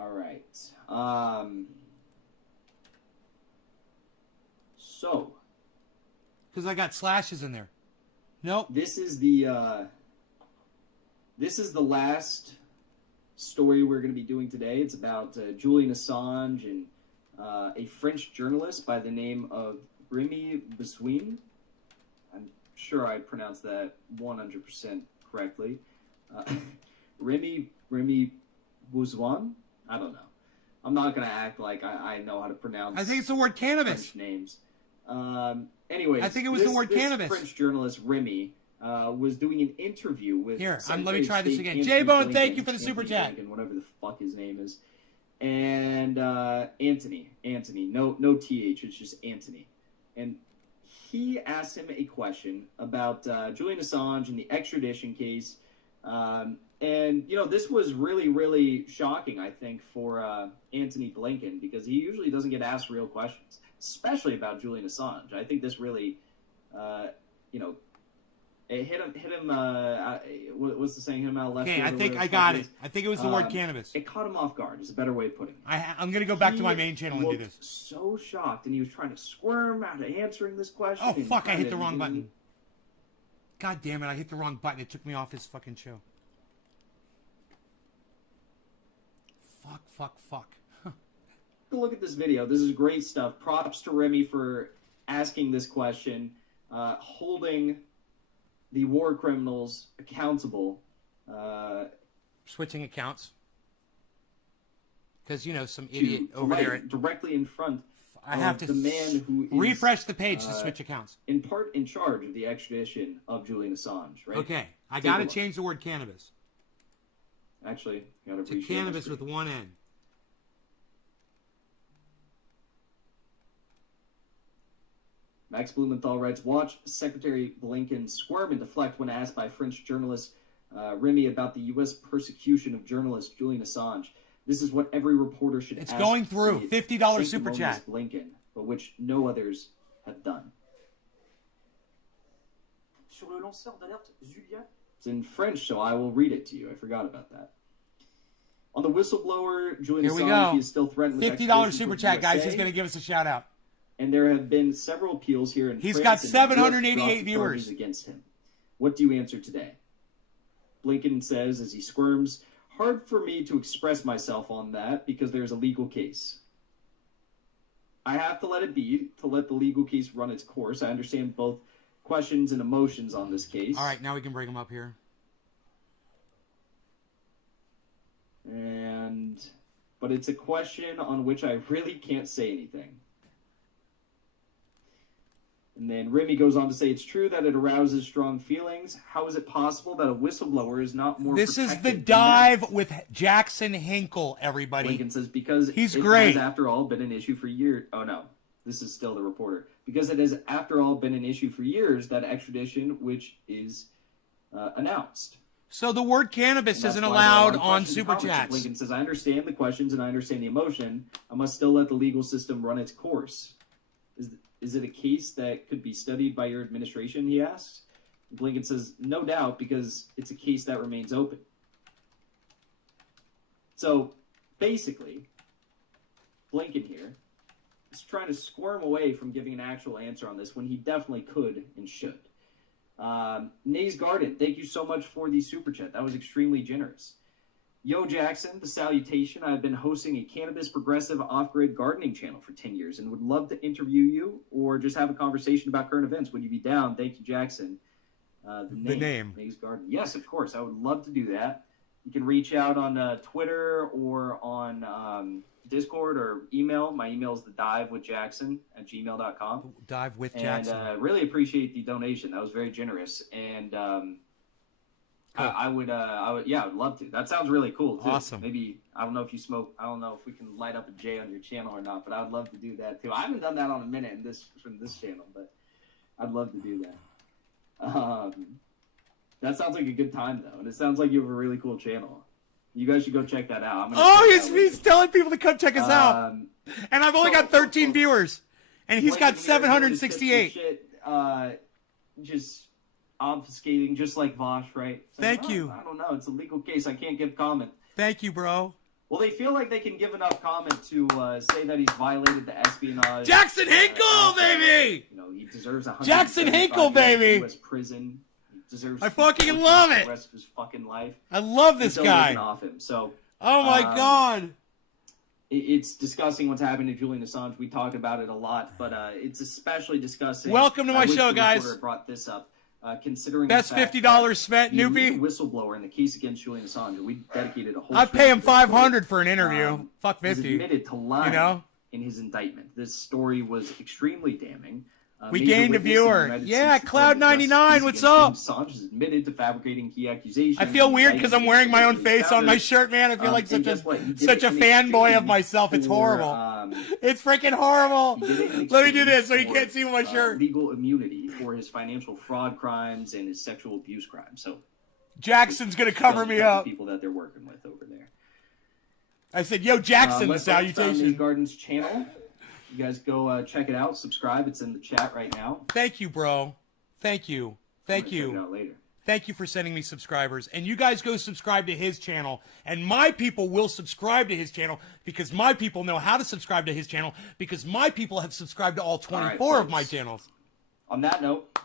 All right. So Because I got slashes in there. Nope. this is the last story we're going to be doing today. It's about Julian Assange and a French journalist by the name of Remy Besouin. I'm sure I pronounced that 100% correctly. Remy Besouin? I don't know. I'm not going to act like I know how to pronounce I think it's the word cannabis. French names. Anyways, I think it was the word this cannabis. French journalist Remy was doing an interview with. Here, let Secretary me try of this State again. Anthony J-Bone, thank Blinken- you for the super Anthony chat. Blinken, whatever the fuck his name is, and Anthony, no th, it's just Anthony, and he asked him a question about Julian Assange and the extradition case. And, you know, this was really, really shocking, I think, for Anthony Blinken, because he usually doesn't get asked real questions, especially about Julian Assange. I think this really, you know, it hit him, what's the saying, hit him out left Okay, field I or think whatever I the got fuck it. I think it was the word Um, cannabis. It caught him off guard, is a better way of putting it. I'm going to go back to my He main channel and do looked this. so shocked, and he was trying to squirm out of answering this question. Oh, and fuck, I hit kinda- the wrong button. God damn it, I hit the wrong button. It took me off his fucking show. Fuck. Look at this video. This is great stuff. Props to Remy for asking this question, holding the war criminals accountable. Switching accounts. Because, you know, some to- idiot over right, there. directly in front I have to of the man who is refresh the page to uh, switch accounts. in part in charge of the extradition of Julian Assange, right? Okay, I Take got a to look. change the word cannabis Actually, got to to cannabis with one N. Max Blumenthal writes, watch Secretary Blinken squirm and deflect when asked by French journalist Remy about the U.S. persecution of journalist Julian Assange. This is what every reporter should It's ask going through. the $50 super sanctimonious chat. Blinken, but which no others have done. Sur le lanceur d'alerte Julia. It's in French, so I will read it to you. I forgot about that. On the whistleblower, Julian Here we Assange, go. he is still threatened with $50 extradition super to chat, guys. USA, He's going to give us a shout out. and there have been several appeals here in He's France. got and Europe 788 dropped charges viewers. against him. What do you answer today? Blinken says as he squirms, hard for me to express myself on that because there's a legal case. I have to let it be, to let the legal case run its course. I understand both questions and emotions on this case. All right, now we can bring him up here. But it's a question on which I really can't say anything. And then Remy goes on to say, it's true that it arouses strong feelings. How is it possible that a whistleblower is not more This is the protected than dive with Jackson Hinkle, that? everybody. Lincoln says, because He's it great. has, after all, been an issue for years. Oh, no. This is still the reporter. Because it has, after all, been an issue for years, that extradition, which is announced. So the word cannabis That's isn't why there are allowed a lot of on questions super and comments. chats. Lincoln says, I understand the questions and I understand the emotion. I must still let the legal system run its course. Is it a case that could be studied by your administration, he asks. Blinken says, no doubt, because it's a case that remains open. So, basically, Blinken here is trying to squirm away from giving an actual answer on this when he definitely could and should. Nays Garden, thank you so much for the super chat. That was extremely generous. Yo Jackson, the salutation. I've been hosting a cannabis progressive off-grid gardening channel for 10 years and would love to interview you or just have a conversation about current events. Would you be down? Thank you, Jackson. The name. Nays Garden. Yes, of course. I would love to do that. You can reach out on Twitter or on Discord or email. My email is thedive@gmail.com. Dive with And Jackson. really appreciate the donation. That was very generous. And I would, yeah, I would love to. That sounds really cool too. Awesome. Maybe I don't know if you smoke. I don't know if we can light up a J on your channel or not. But I would love to do that too. I haven't done that on a minute from this channel, but I'd love to do that. That sounds like a good time though, and it sounds like you have a really cool channel. You guys should go check that out. I'm gonna Oh, check that he's telling people to come check us out. Um, And I've only got 13 viewers. And he's got Blinken here doing 768. shit, just obfuscating, just like Vosh, right? Saying, Thank you. I don't know. It's a legal case. I can't give comment. Thank you, bro. Well, they feel like they can give enough comment to say that he's violated the espionage. Jackson Hinkle, baby! You know, he deserves a Jackson Hinkle, baby! U.S. prison. He deserves. I fucking love it. The rest of his fucking life. I love this Until guy. they can off him. So. Oh my god. It's discussing what's happening to Julian Assange. We talked about it a lot, but it's especially discussing. Welcome to my show, guys. Brought this up, considering best $50 spent, Noopy. Whistleblower in the case against Julian Assange. We dedicated a whole. I'd pay him $500 for an interview. Fuck 50. He's admitted to lying, you know, in his indictment. This story was extremely damning. We gained a viewer. Yeah, Cloud99, what's up? Assange is admitted to fabricating key accusations. I feel weird because I'm wearing my own face on my shirt, man. I feel like such a fanboy of myself. It's horrible. It's freaking horrible. Let me do this so you can't see my shirt. Legal immunity for his financial fraud crimes and his sexual abuse crimes. So Jackson's gonna cover me up. People that they're working with over there. I said, "Yo, Jackson, the Nate salutation." Garden's channel. You guys go check it out. Subscribe. It's in the chat right now. Thank you, bro. Thank you. Thank you. Check it out later. Thank you for sending me subscribers. And you guys go subscribe to his channel. And my people will subscribe to his channel because my people know how to subscribe to his channel because my people have subscribed to all 24 of my channels. On that note,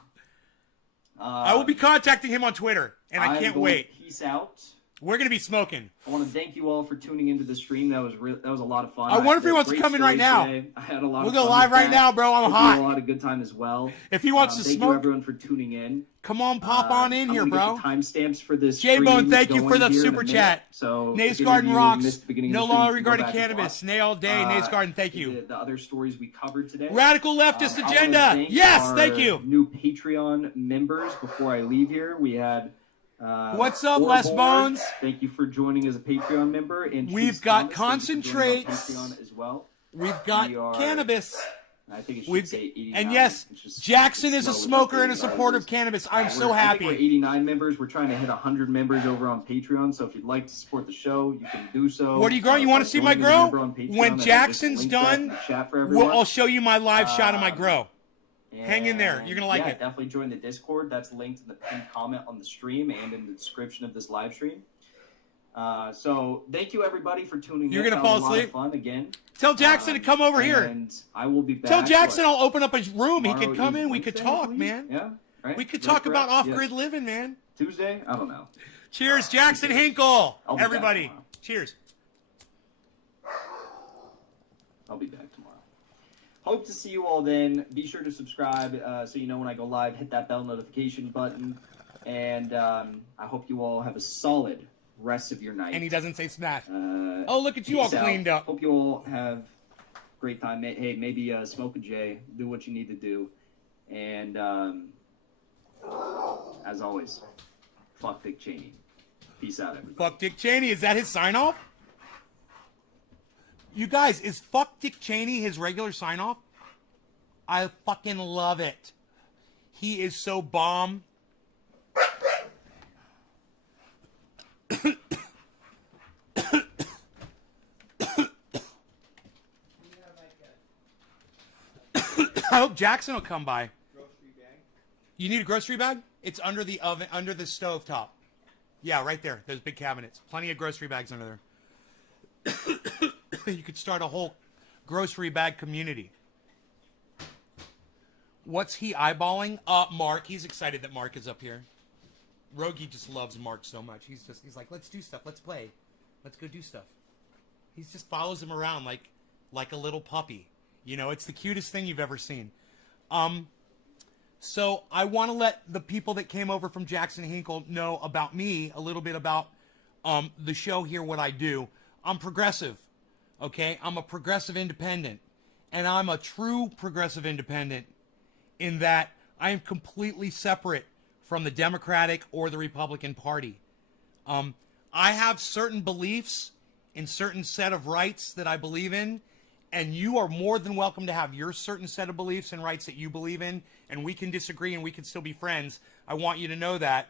I will be contacting him on Twitter, and I can't wait. Peace out. We're going to be smoking. I want to thank you all for tuning into the stream. That was a lot of fun. I wonder if he wants to come in right now. Today. I had a lot we'll of go fun live with right that. now, bro. I'm hot. We had a lot of good time as well. If he wants to thank smoke, you everyone for tuning in. Come on, pop on in here, bro. Timestamps for this. J-Bone, thank you for the super chat. So Nays Garden rocks. No law regarding cannabis. Nay all day. Nays Garden, thank you. The other stories we covered today. Radical leftist agenda. Yes, thank you. New Patreon members. Before I leave here, we had. What's up, Les Bones? Thank you for joining as a Patreon member. And we've got concentrates. As well. We've got cannabis. I think it should say 89. And yes, Jackson is a smoker and a supporter of cannabis. I'm so happy. I think we're 89 members. We're trying to hit 100 members over on Patreon. So if you'd like to support the show, you can do so. What are you growing? You want to see my grow? When Jackson's done, I'll show you my live shot of my grow. Hang in there. You're going to like it. Definitely join the Discord. That's linked in the pinned comment on the stream and in the description of this live stream. So thank you everybody for tuning in. You're going to fall asleep? Fun again. Tell Jackson to come over here. And I will be back. Tell Jackson I'll open up his room. He could come in. We could talk, man. Yeah. Right? We could talk about off-grid living, man. Tuesday? I don't know. Cheers, Jackson Hinkle. Everybody. Cheers. I'll be back tomorrow. Hope to see you all then. Be sure to subscribe so you know when I go live. Hit that bell notification button. And I hope you all have a solid rest of your night. And he doesn't say smash. Oh, look at you all cleaned up. Hope you all have a great time. Hey, maybe smoke a J. Do what you need to do. And as always, fuck Dick Cheney. Peace out, everybody. Fuck Dick Cheney. Is that his sign-off? You guys, is fuck Dick Cheney his regular sign-off? I fucking love it. He is so bomb. I hope Jackson will come by. Grocery bag. You need a grocery bag? It's under the oven, under the stove top. Yeah, right there. Those big cabinets. Plenty of grocery bags under there. You could start a whole grocery bag community. What's he eyeballing? Mark. He's excited that Mark is up here. Rogi just loves Mark so much. He's like, let's do stuff. Let's play. Let's go do stuff. He just follows him around like a little puppy. You know, it's the cutest thing you've ever seen. So I want to let the people that came over from Jackson Hinkle know about me, a little bit about the show here, what I do. I'm progressive, okay? I'm a progressive independent, and I'm a true progressive independent in that I am completely separate from the Democratic or the Republican Party. I have certain beliefs and certain set of rights that I believe in, and you are more than welcome to have your certain set of beliefs and rights that you believe in, and we can disagree and we can still be friends. I want you to know that.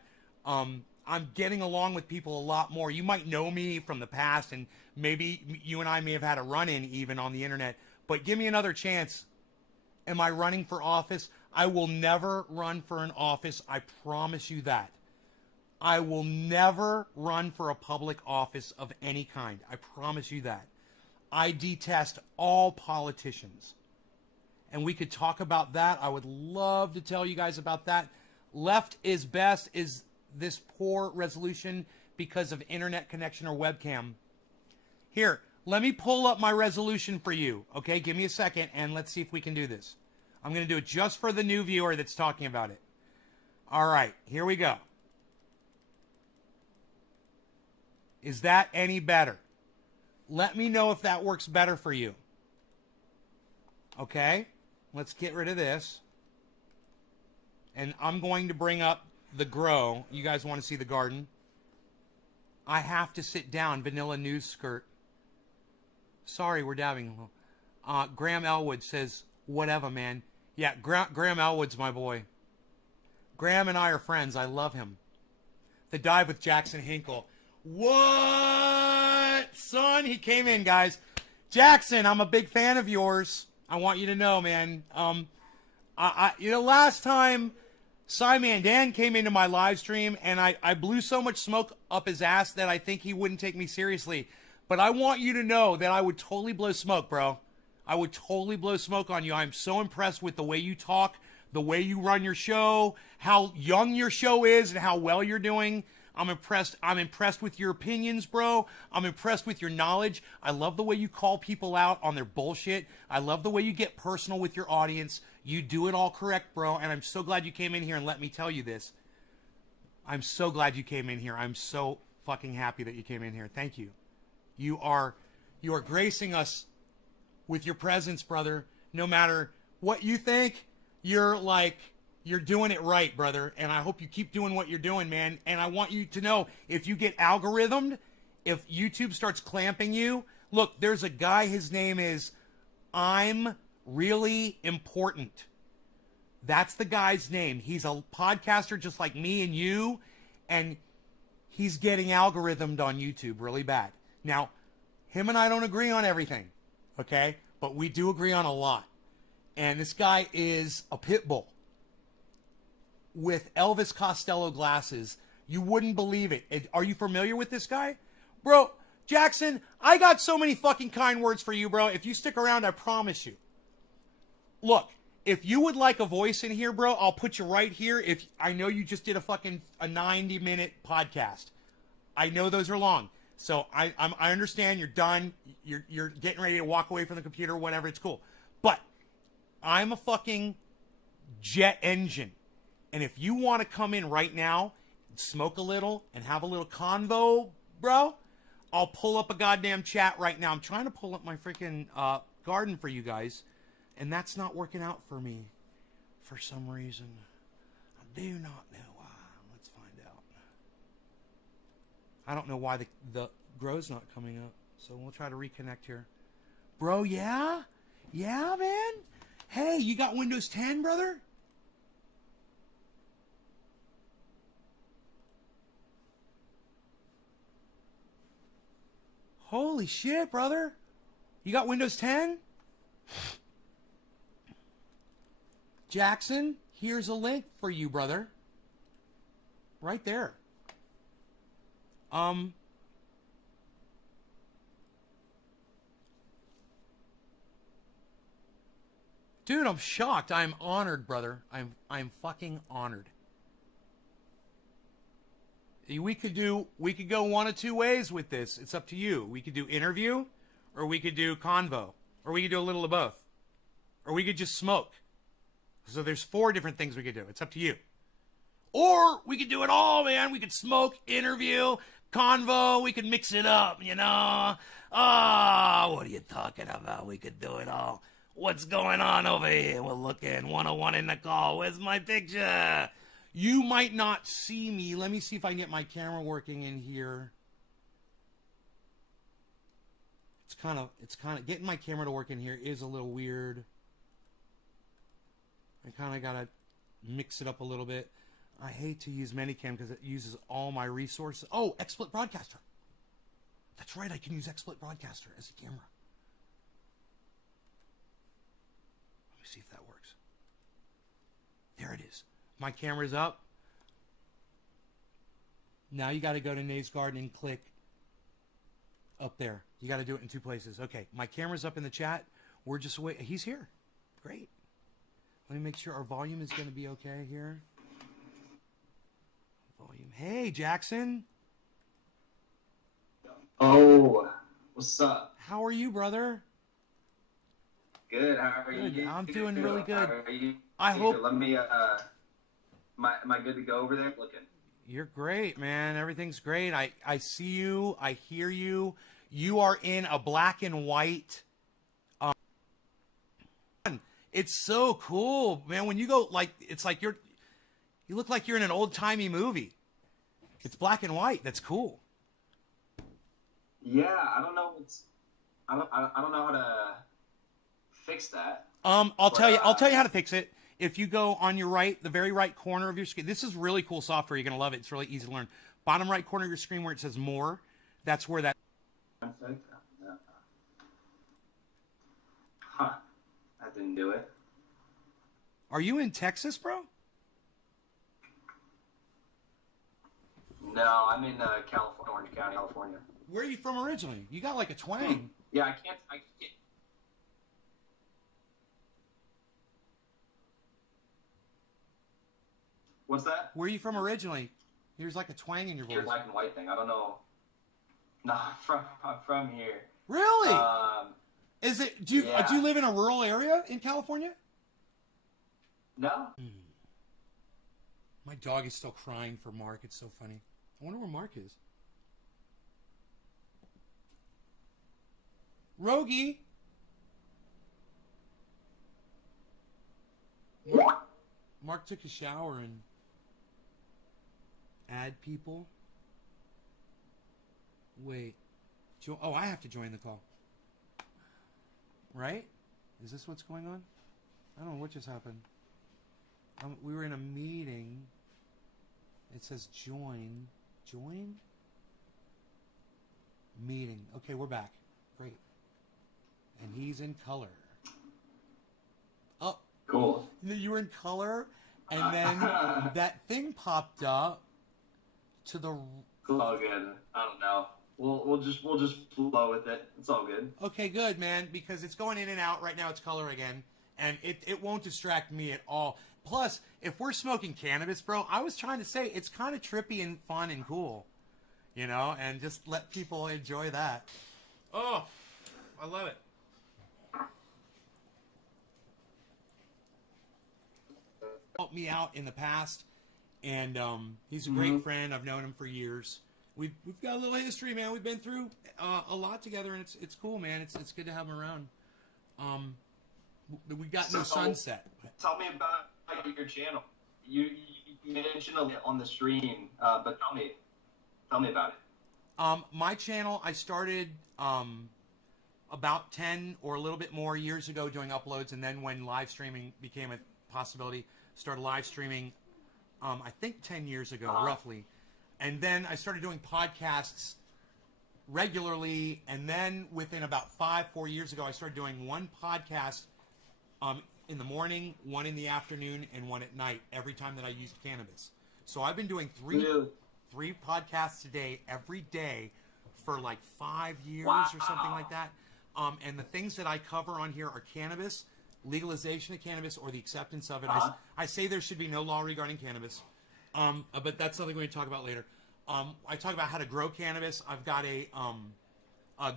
I'm getting along with people a lot more. You might know me from the past, and maybe you and I may have had a run-in even on the internet, but give me another chance. Am I running for office? I will never run for an office. I promise you that. I will never run for a public office of any kind. I promise you that. I detest all politicians. And we could talk about that. I would love to tell you guys about that. Left is best is this poor resolution because of internet connection or webcam. Here, let me pull up my resolution for you. Okay, give me a second and let's see if we can do this. I'm going to do it just for the new viewer that's talking about it. All right, here we go. Is that any better? Let me know if that works better for you. Okay, let's get rid of this. And I'm going to bring up the grow. You guys want to see the garden? I have to sit down. Vanilla news skirt. Sorry, we're dabbing. Graham Elwood says, whatever, man. Yeah, Graham Elwood's my boy. Graham and I are friends. I love him. The dive with Jackson Hinkle. What? Son, he came in, guys. Jackson, I'm a big fan of yours. I want you to know, man. Last time Simon Dan came into my live stream and I blew so much smoke up his ass that I think he wouldn't take me seriously. But I want you to know that I would totally blow smoke, bro. I would totally blow smoke on you. I'm so impressed with the way you talk, the way you run your show, how young your show is, and how well you're doing. I'm impressed. I'm impressed with your opinions, bro. I'm impressed with your knowledge. I love the way you call people out on their bullshit. I love the way you get personal with your audience. You do it all correct, bro. And I'm so glad you came in here and let me tell you this. I'm so glad you came in here. I'm so fucking happy that you came in here. Thank you. You are gracing us with your presence, brother. No matter what you think, you're doing it right, brother. And I hope you keep doing what you're doing, man. And I want you to know, if you get algorithmed, if YouTube starts clamping you, look, there's a guy, his name is I'm Really Important. That's the guy's name. He's a podcaster just like me and you, and he's getting algorithmed on YouTube really bad. Now, him and I don't agree on everything, okay? But we do agree on a lot. And this guy is a pit bull with Elvis Costello glasses. You wouldn't believe it. Are you familiar with this guy? Bro, Jackson, I got so many fucking kind words for you, bro. If you stick around, I promise you. Look, if you would like a voice in here, bro, I'll put you right here. If I know you just did a 90-minute podcast. I know those are long. So I understand you're done. You're getting ready to walk away from the computer, whatever. It's cool. But I'm a fucking jet engine. And if you want to come in right now, smoke a little, and have a little convo, bro, I'll pull up a goddamn chat right now. I'm trying to pull up my freaking garden for you guys, and that's not working out for me for some reason. I do not know why. Let's find out. I don't know why the grow's not coming up, so we'll try to reconnect here. Bro, yeah? Yeah, man? Hey, you got Windows 10, brother? Holy shit, brother. You got Windows 10? Jackson, here's a link for you, brother. Right there. Dude, I'm shocked. I'm honored, brother. I'm fucking honored. We could go one of two ways with this. It's up to you. We could do interview, or we could do convo, or we could do a little of both, or we could just smoke. So there's 4 different things we could do. It's up to you. Or we could do it all, man. We could smoke, interview, convo. We could mix it up, you know. Oh, what are you talking about? We could do it all. What's going on over here? We're looking 101 in the call. Where's my picture? You might not see me. Let me see if I can get my camera working in here. It's kind of getting my camera to work in here is a little weird. I kind of got to mix it up a little bit. I hate to use Minicam because it uses all my resources. Oh, XSplit Broadcaster. That's right. I can use XSplit Broadcaster as a camera. Let me see if that works. There it is. My camera's up. Now you got to go to Nave's Garden and click up there. You got to do it in 2 places. Okay, my camera's up in the chat. We're just wait. He's here. Great. Let me make sure our volume is going to be okay here. Volume. Hey, Jackson. Oh, what's up? How are you, brother? Good. How are Good. you? I'm doing really good. How are you? I hope Let me. Am I good to go over there? Looking. you're great, man. Everything's great. I see you. I hear you. You are in a black and white. It's so cool, man. When you go, like, it's like you look like you're in an old-timey movie. It's black and white. That's cool. Yeah, I don't know. I don't know how to fix that. I'll tell you how to fix it. If you go on your right, the very right corner of your screen, this is really cool software. You're gonna love it. It's really easy to learn. Bottom right corner of your screen where it says more, that's where that. Huh. That didn't do it. Are you in Texas, bro? No, I'm in California, Orange County, California. Where are you from originally? You got like a twang. Yeah, I can't. What's that? Where are you from originally? There's like a twang in your Your voice. black and white thing. I don't know. No, I'm from here. Really? Yeah. Do you live in a rural area in California? No. My dog is still crying for Mark. It's so funny. I wonder where Mark is. Rogie. Mark took a shower and add people. Wait. Oh, I have to join the call. Right? Is this what's going on? I don't know what just happened. We were in a meeting. It says join. Join? Meeting. Okay, we're back. Great. And he's in color. Oh. Cool. You were in color, and then that thing popped up to the... It's all good. I don't know. We'll just flow with it. It's all good. Okay, good, man, because it's going in and out. Right now it's color again, and it won't distract me at all. Plus, if we're smoking cannabis, bro, I was trying to say it's kind of trippy and fun and cool, you know, and just let people enjoy that. Oh, I love it. Helped me out in the past, and he's a great friend. I've known him for years. We've got a little history, man. We've been through a lot together, and it's cool, man. It's good to have him around. We got no sunset. Tell me about your channel. You mentioned it on the stream, but tell me about it. My channel, I started about 10 or a little bit more years ago doing uploads, and then when live streaming became a possibility, started live streaming, I think 10 years ago, roughly. And then I started doing podcasts regularly, and then within about 4 years ago, I started doing one podcast in the morning, one in the afternoon, and one at night every time that I used cannabis. So I've been doing three podcasts a day every day for like 5 years or something like that. And the things that I cover on here are cannabis, legalization of cannabis, or the acceptance of it. I say there should be no law regarding cannabis, but that's something we're going to talk about later. I talk about how to grow cannabis. I've got a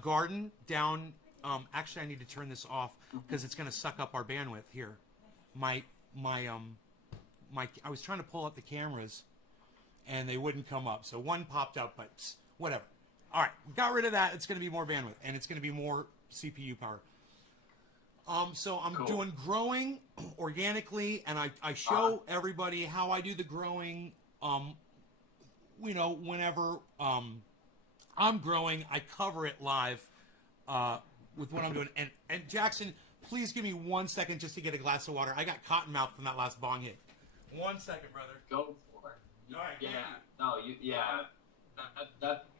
garden down. Actually, I need to turn this off because it's going to suck up our bandwidth here. I was trying to pull up the cameras, and they wouldn't come up. So one popped up, but whatever. All right, got rid of that. It's going to be more bandwidth, and it's going to be more CPU power. So I'm doing growing organically, and I show everybody how I do the growing. You know, whenever I'm growing, I cover it live with what I'm doing. And Jackson, please give me 1 second just to get a glass of water. I got cotton mouth from that last bong hit. 1 second, brother. Go for it. All right. Yeah. No.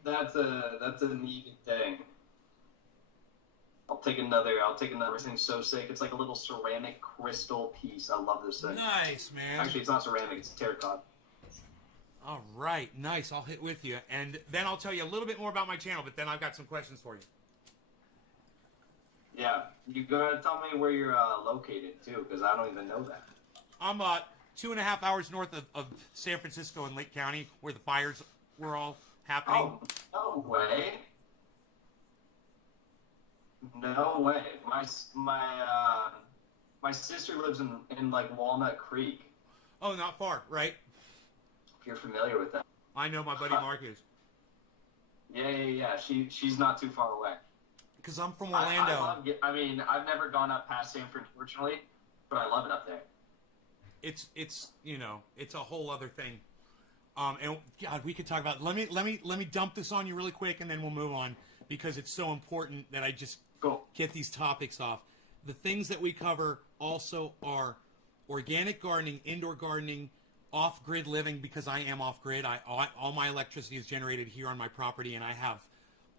That's a neat thing. I'll take another. This thing's so sick. It's like a little ceramic crystal piece. I love this thing. Nice, man. Actually, it's not ceramic. It's terracotta. All right, nice. I'll hit with you, and then I'll tell you a little bit more about my channel. But then I've got some questions for you. Yeah, you gotta tell me where you're located too, because I don't even know that. I'm 2.5 hours north of San Francisco in Lake County, where the fires were all happening. Oh, no way. No way. My sister lives in like Walnut Creek. Oh, not far, right? If you're familiar with that. I know my buddy Mark is. Yeah. She's not too far away. Because I'm from Orlando. I mean, I've never gone up past Sanford, fortunately, but I love it up there. It's it's a whole other thing. And God, we could talk about. Let me dump this on you really quick, and then we'll move on because it's so important that I just get these topics off. The things that we cover also are organic gardening, indoor gardening, off-grid living because I am off-grid. All my electricity is generated here on my property, and I have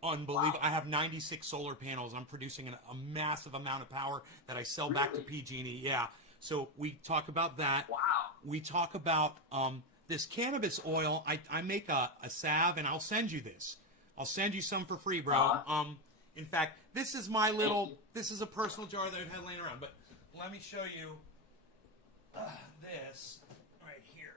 unbelievable. Wow. I have 96 solar panels. I'm producing a massive amount of power that I sell back to PG&E. Yeah. So we talk about that. Wow. We talk about this cannabis oil. I make a salve, and I'll send you this. I'll send you some for free, bro. In fact, this is my little. This is a personal jar that I've had laying around. But let me show you this right here.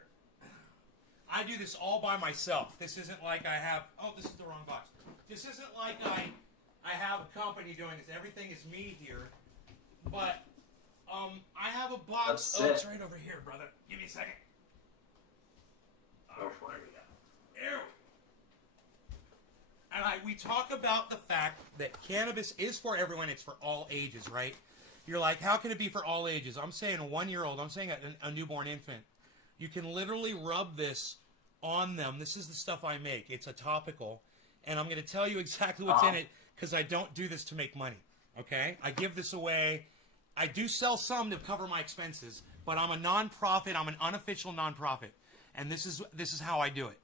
I do this all by myself. This isn't like I have. Oh, this is the wrong box. This isn't like I have a company doing this. Everything is me here. But I have a box. Oh, it's right over here, brother. Give me a second. Go for it. There and we talk about the fact that cannabis is for everyone. It's for all ages, right? You're like, how can it be for all ages? I'm saying a 1-year-old. I'm saying a newborn infant. You can literally rub this on them. This is the stuff I make. It's a topical. And I'm going to tell you exactly what's in it because I don't do this to make money, okay? I give this away. I do sell some to cover my expenses, but I'm a nonprofit. I'm an unofficial nonprofit, and this is how I do it.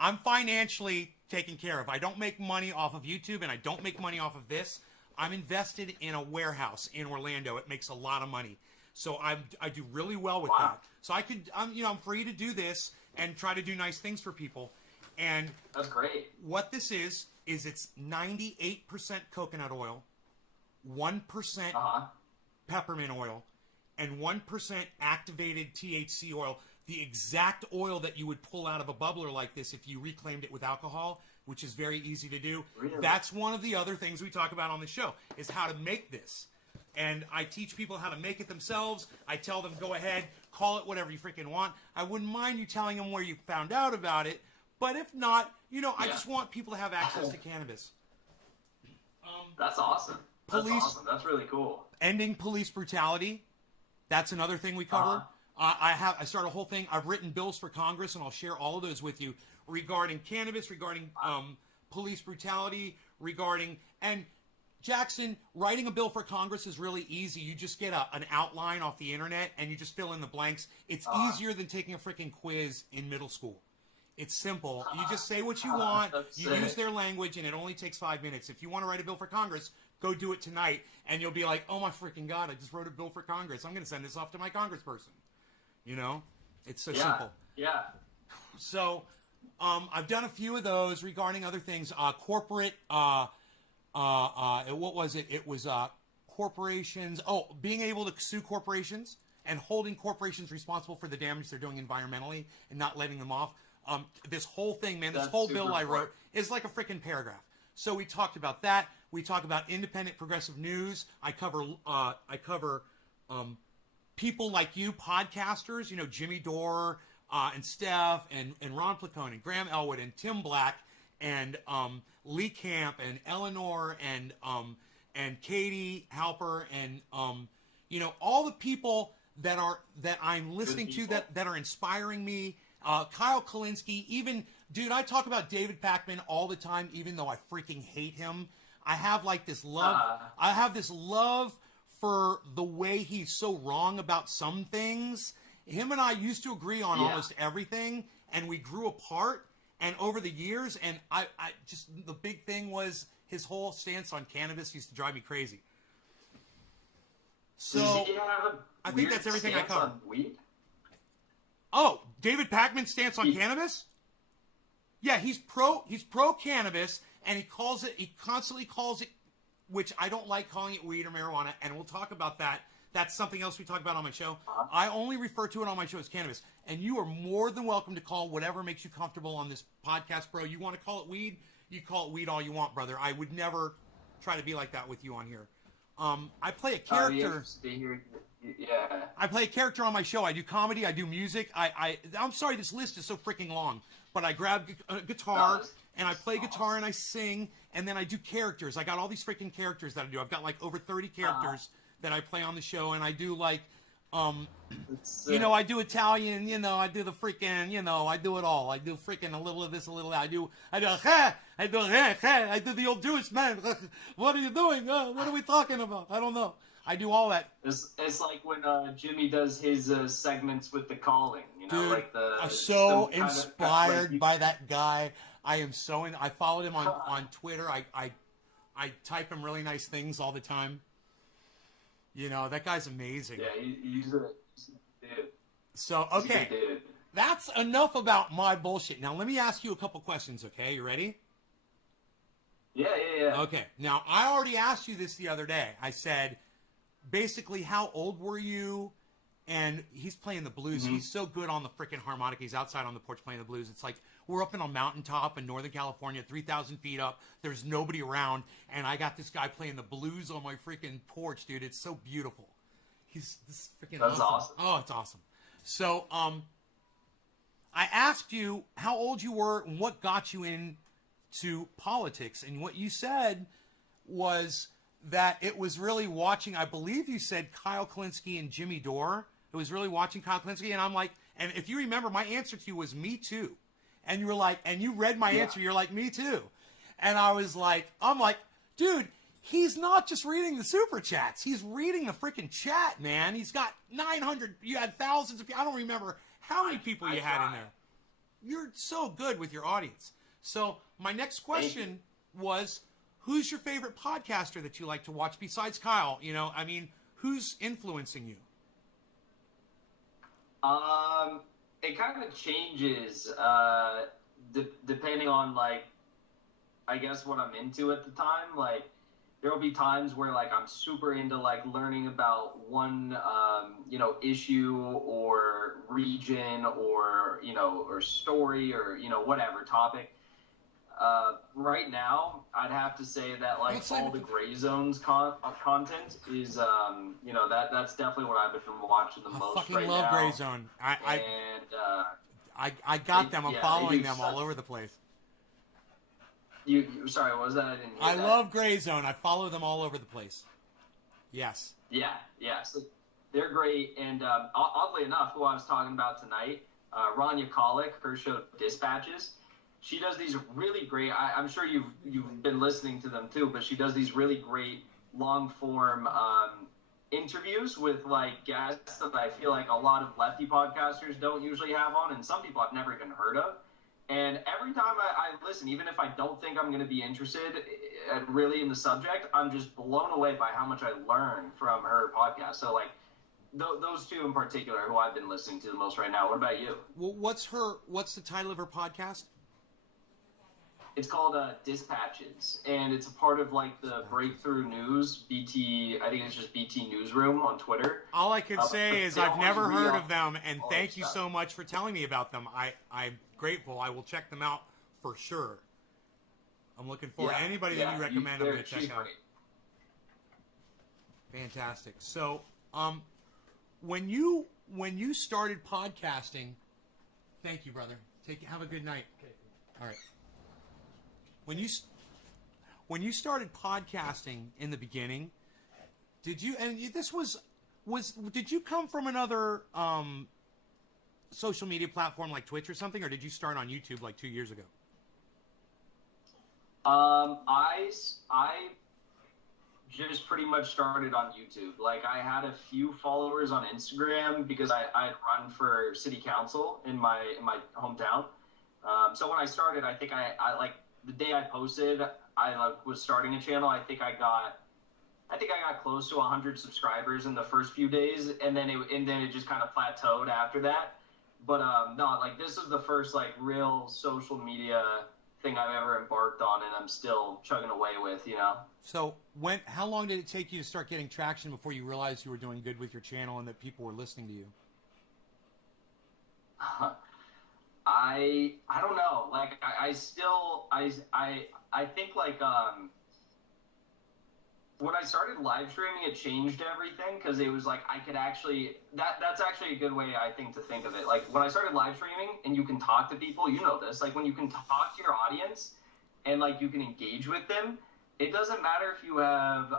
I'm financially taken care of. I don't make money off of YouTube, and I don't make money off of this. I'm invested in a warehouse in Orlando. It makes a lot of money, so I do really well with that. So I'm free to do this and try to do nice things for people. And that's great. What this is it's 98% coconut oil, 1% peppermint oil, and 1% activated THC oil. The exact oil that you would pull out of a bubbler like this if you reclaimed it with alcohol, which is very easy to do. Really? That's one of the other things we talk about on the show, is how to make this. And I teach people how to make it themselves. I tell them, go ahead, call it whatever you freaking want. I wouldn't mind you telling them where you found out about it. But if not, I just want people to have access to cannabis. That's awesome. That's awesome. That's really cool. Ending police brutality. That's another thing we cover. I start a whole thing. I've written bills for Congress, and I'll share all of those with you regarding cannabis, regarding police brutality, and Jackson, writing a bill for Congress is really easy. You just get an outline off the internet, and you just fill in the blanks. It's easier than taking a freaking quiz in middle school. It's simple. You just say what you want. You use their language, and it only takes 5 minutes. If you want to write a bill for Congress, go do it tonight, and you'll be like, oh, my freaking God, I just wrote a bill for Congress. I'm going to send this off to my congressperson. It's so simple. Yeah. So I've done a few of those regarding other things. Corporate, what was it? It was corporations. Oh, being able to sue corporations and holding corporations responsible for the damage they're doing environmentally and not letting them off. This whole thing, man, this whole bill I wrote is like a freaking paragraph. So we talked about that. We talk about independent progressive news. I cover people like you, podcasters, Jimmy Dore and Steph and Ron Placone and Graham Elwood and Tim Black and Lee Camp and Eleanor and Katie Halper and all the people that I'm listening to that are inspiring me. Kyle Kalinske, even, dude, I talk about David Pakman all the time, even though I freaking hate him. I have this love for the way he's so wrong about some things. Him and I used to agree on almost everything, and we grew apart, and over the years, and I just, the big thing was his whole stance on cannabis used to drive me crazy. So, I think that's everything I cover. Weed? Oh, David Pakman's stance on cannabis? Yeah, he's pro cannabis, and he constantly calls it, which I don't like calling it weed or marijuana, and we'll talk about that. That's something else we talk about on my show. I only refer to it on my show as cannabis, and you are more than welcome to call whatever makes you comfortable on this podcast, bro. You want to call it weed, you call it weed all you want, brother. I would never try to be like that with you on here. I play a character. Yeah. I play a character on my show. I do comedy. I do music. I'm sorry, this list is so freaking long, but I grab a guitar and I play guitar and I sing, and then I do characters. I got all these freaking characters that I do. I've got like over 30 characters that I play on the show, and I do like, you know, I do Italian. You know, I do the freaking, you know, I do it all. I do freaking a little of this, a little of that. I do the old Jewish man. What are you doing? What are we talking about? I don't know. I do all that. It's like when Jimmy does his segments with The Calling, you know, Dude, like I'm so the inspired by that guy. I am so I followed him on Twitter. I type him really nice things all the time. You know, that guy's amazing. Yeah, he's a dude. So, okay, that's enough about my bullshit. Now, let me ask you a couple questions, okay? You ready? Yeah. Okay. Now, I already asked you this the other day. I said, basically, how old were you? And he's playing the blues. Mm-hmm. He's so good on the freaking harmonica. He's outside on the porch playing the blues. It's like we're up in a mountaintop in Northern California, 3,000 feet up. There's nobody around. And I got this guy playing the blues on my freaking porch, dude. It's so beautiful. He's this freaking That's awesome. Oh, it's awesome. So, I asked you how old you were and what got you into politics. And what you said was that it was really watching, I believe you said Kyle Kalinske and Jimmy Dore. It was really watching Kyle Kalinske, and I'm like, and if you remember, my answer to you was me too. And you were like, and you read my answer, you're like, me too. And I was like, I'm like, dude, he's not just reading the super chats. He's reading the freaking chat, man. He's got 900, you had thousands of people. I don't remember how many people you had in there. You're so good with your audience. So my next question was, who's your favorite podcaster that you like to watch besides Kyle? You know, I mean, who's influencing you? It kind of changes depending on, like, I guess what I'm into at the time. Like, there will be times where, like, I'm super into, like, learning about one, you know, issue or region or, you know, or story or, you know, whatever topic. Right now, I'd have to say that, like, all the Gray Zones content is, you know, that's definitely what I've been watching the most right now. I fucking love Gray Zone. I got them. I'm following them all over the place. Sorry, what was that? I didn't hear I that. love Gray Zone. I follow them all over the place. Yes. Yeah. So they're great. And oddly enough, who I was talking about tonight, Rania Kolick, her show Dispatches, she does these really great, I'm sure you've been listening to them too, but she does these really great long-form interviews with, like, guests that I feel like a lot of lefty podcasters don't usually have on, and some people I've never even heard of. And every time I listen, even if I don't think I'm going to be interested really in the subject, I'm just blown away by how much I learn from her podcast. So, like, those two in particular who I've been listening to the most right now. What about you? Well, what's the title of her podcast? It's called Dispatches, and it's a part of, like, the Breakthrough News, BT, I think it's just BT Newsroom on Twitter. All I can say is I've never heard of them, and thank you stuff. so much for telling me about them. I'm grateful. I will check them out for sure. I'm looking forward. Anybody that you recommend, I'm going to check out. Great. Fantastic. So, when you started podcasting, thank you, brother. Have a good night. Okay. All right. When you started podcasting in the beginning, did you? And this was did you come from another social media platform like Twitch or something, or did you start on YouTube like 2 years ago? I just pretty much started on YouTube. Like, I had a few followers on Instagram because I had run for city council in my hometown. So when I started, I think I like the day I posted, I was starting a channel. I think I got close to 100 subscribers in the first few days, and then it just kind of plateaued after that. But no, like this is the first like real social media thing I've ever embarked on, and I'm still chugging away with, you know. So how long did it take you to start getting traction before you realized you were doing good with your channel and that people were listening to you? I don't know. Like I still I think like when I started live streaming, it changed everything because it was like I could actually that's actually a good way I think to think of it. Like when I started live streaming and you can talk to people, you know this. Like when you can talk to your audience and like you can engage with them, it doesn't matter if you have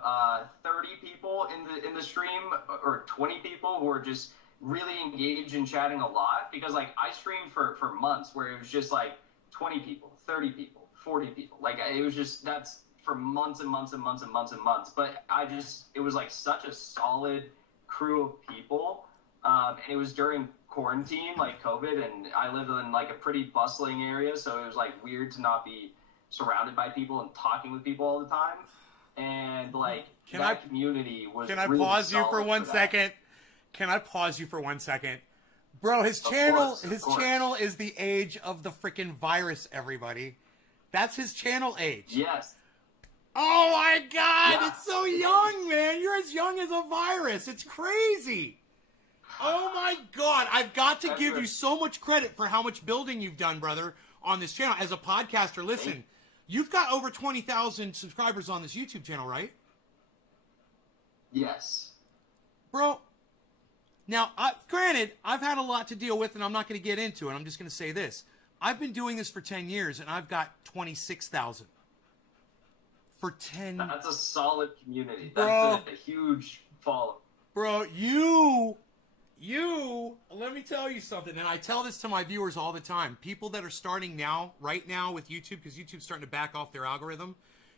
30 people in the stream or 20 people who are just really engaged and chatting a lot, because like I streamed for months where it was just like 20 people, 30 people, 40 people. Like it was just, that's for months and months and months and months and months. But it was like such a solid crew of people. And it was during quarantine, like COVID, and I live in like a pretty bustling area. So it was like weird to not be surrounded by people and talking with people all the time. And like community was Can I really pause you for solid 1 that. second? Can I pause you for 1 second? Bro, his channel is the age of the freaking virus, everybody. That's his channel age. Yes. Oh my god, Yeah. it's so young, man. You're as young as a virus. It's crazy. Oh my god, I've got to give you so much credit for how much building you've done, brother, on this channel. As a podcaster, listen, you've got over 20,000 subscribers on this YouTube channel, right? Yes. Bro, now, granted, I've had a lot to deal with, and I'm not going to get into it. I'm just going to say this. I've been doing this for 10 years, and I've got 26,000. For 10... That's a solid community. Bro. That's a huge follow. Bro, let me tell you something, and I tell this to my viewers all the time. People that are starting right now with YouTube, because YouTube's starting to back off their algorithm,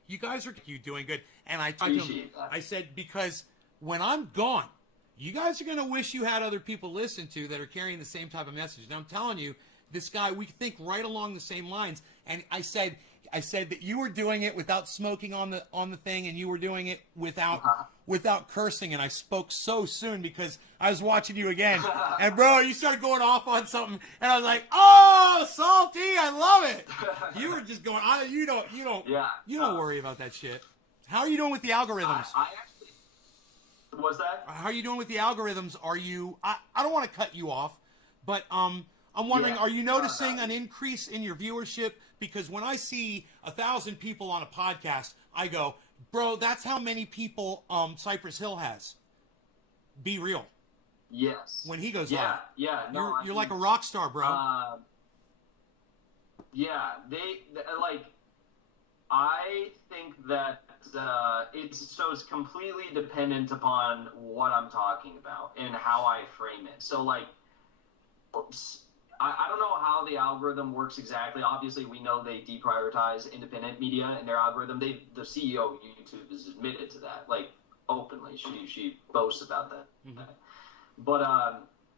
you guys are doing good. And I talked to them, I said, because when I'm gone, you guys are going to wish you had other people listen to that are carrying the same type of message. And I'm telling you, this guy, we think right along the same lines. And I said that you were doing it without smoking on the thing, and you were doing it without cursing. And I spoke so soon because I was watching you again. And bro, you started going off on something, and I was like, "Oh, salty! I love it." You were just going. You don't worry about that shit. How are you doing with the algorithms? I actually. What's that? How are you doing with the algorithms? Are you? I don't want to cut you off, but I'm wondering, are you noticing an increase in your viewership? Because when I see 1,000 people on a podcast, I go, bro, that's how many people Cypress Hill has. Be real. Yes. When he goes live. Yeah. No, you're like a rock star, bro. Yeah, they like. I think that it's completely dependent upon what I'm talking about and how I frame it. So like, I don't know how the algorithm works exactly. Obviously, we know they deprioritize independent media in their algorithm. The CEO of YouTube has admitted to that, like openly. She boasts about that. Mm-hmm. But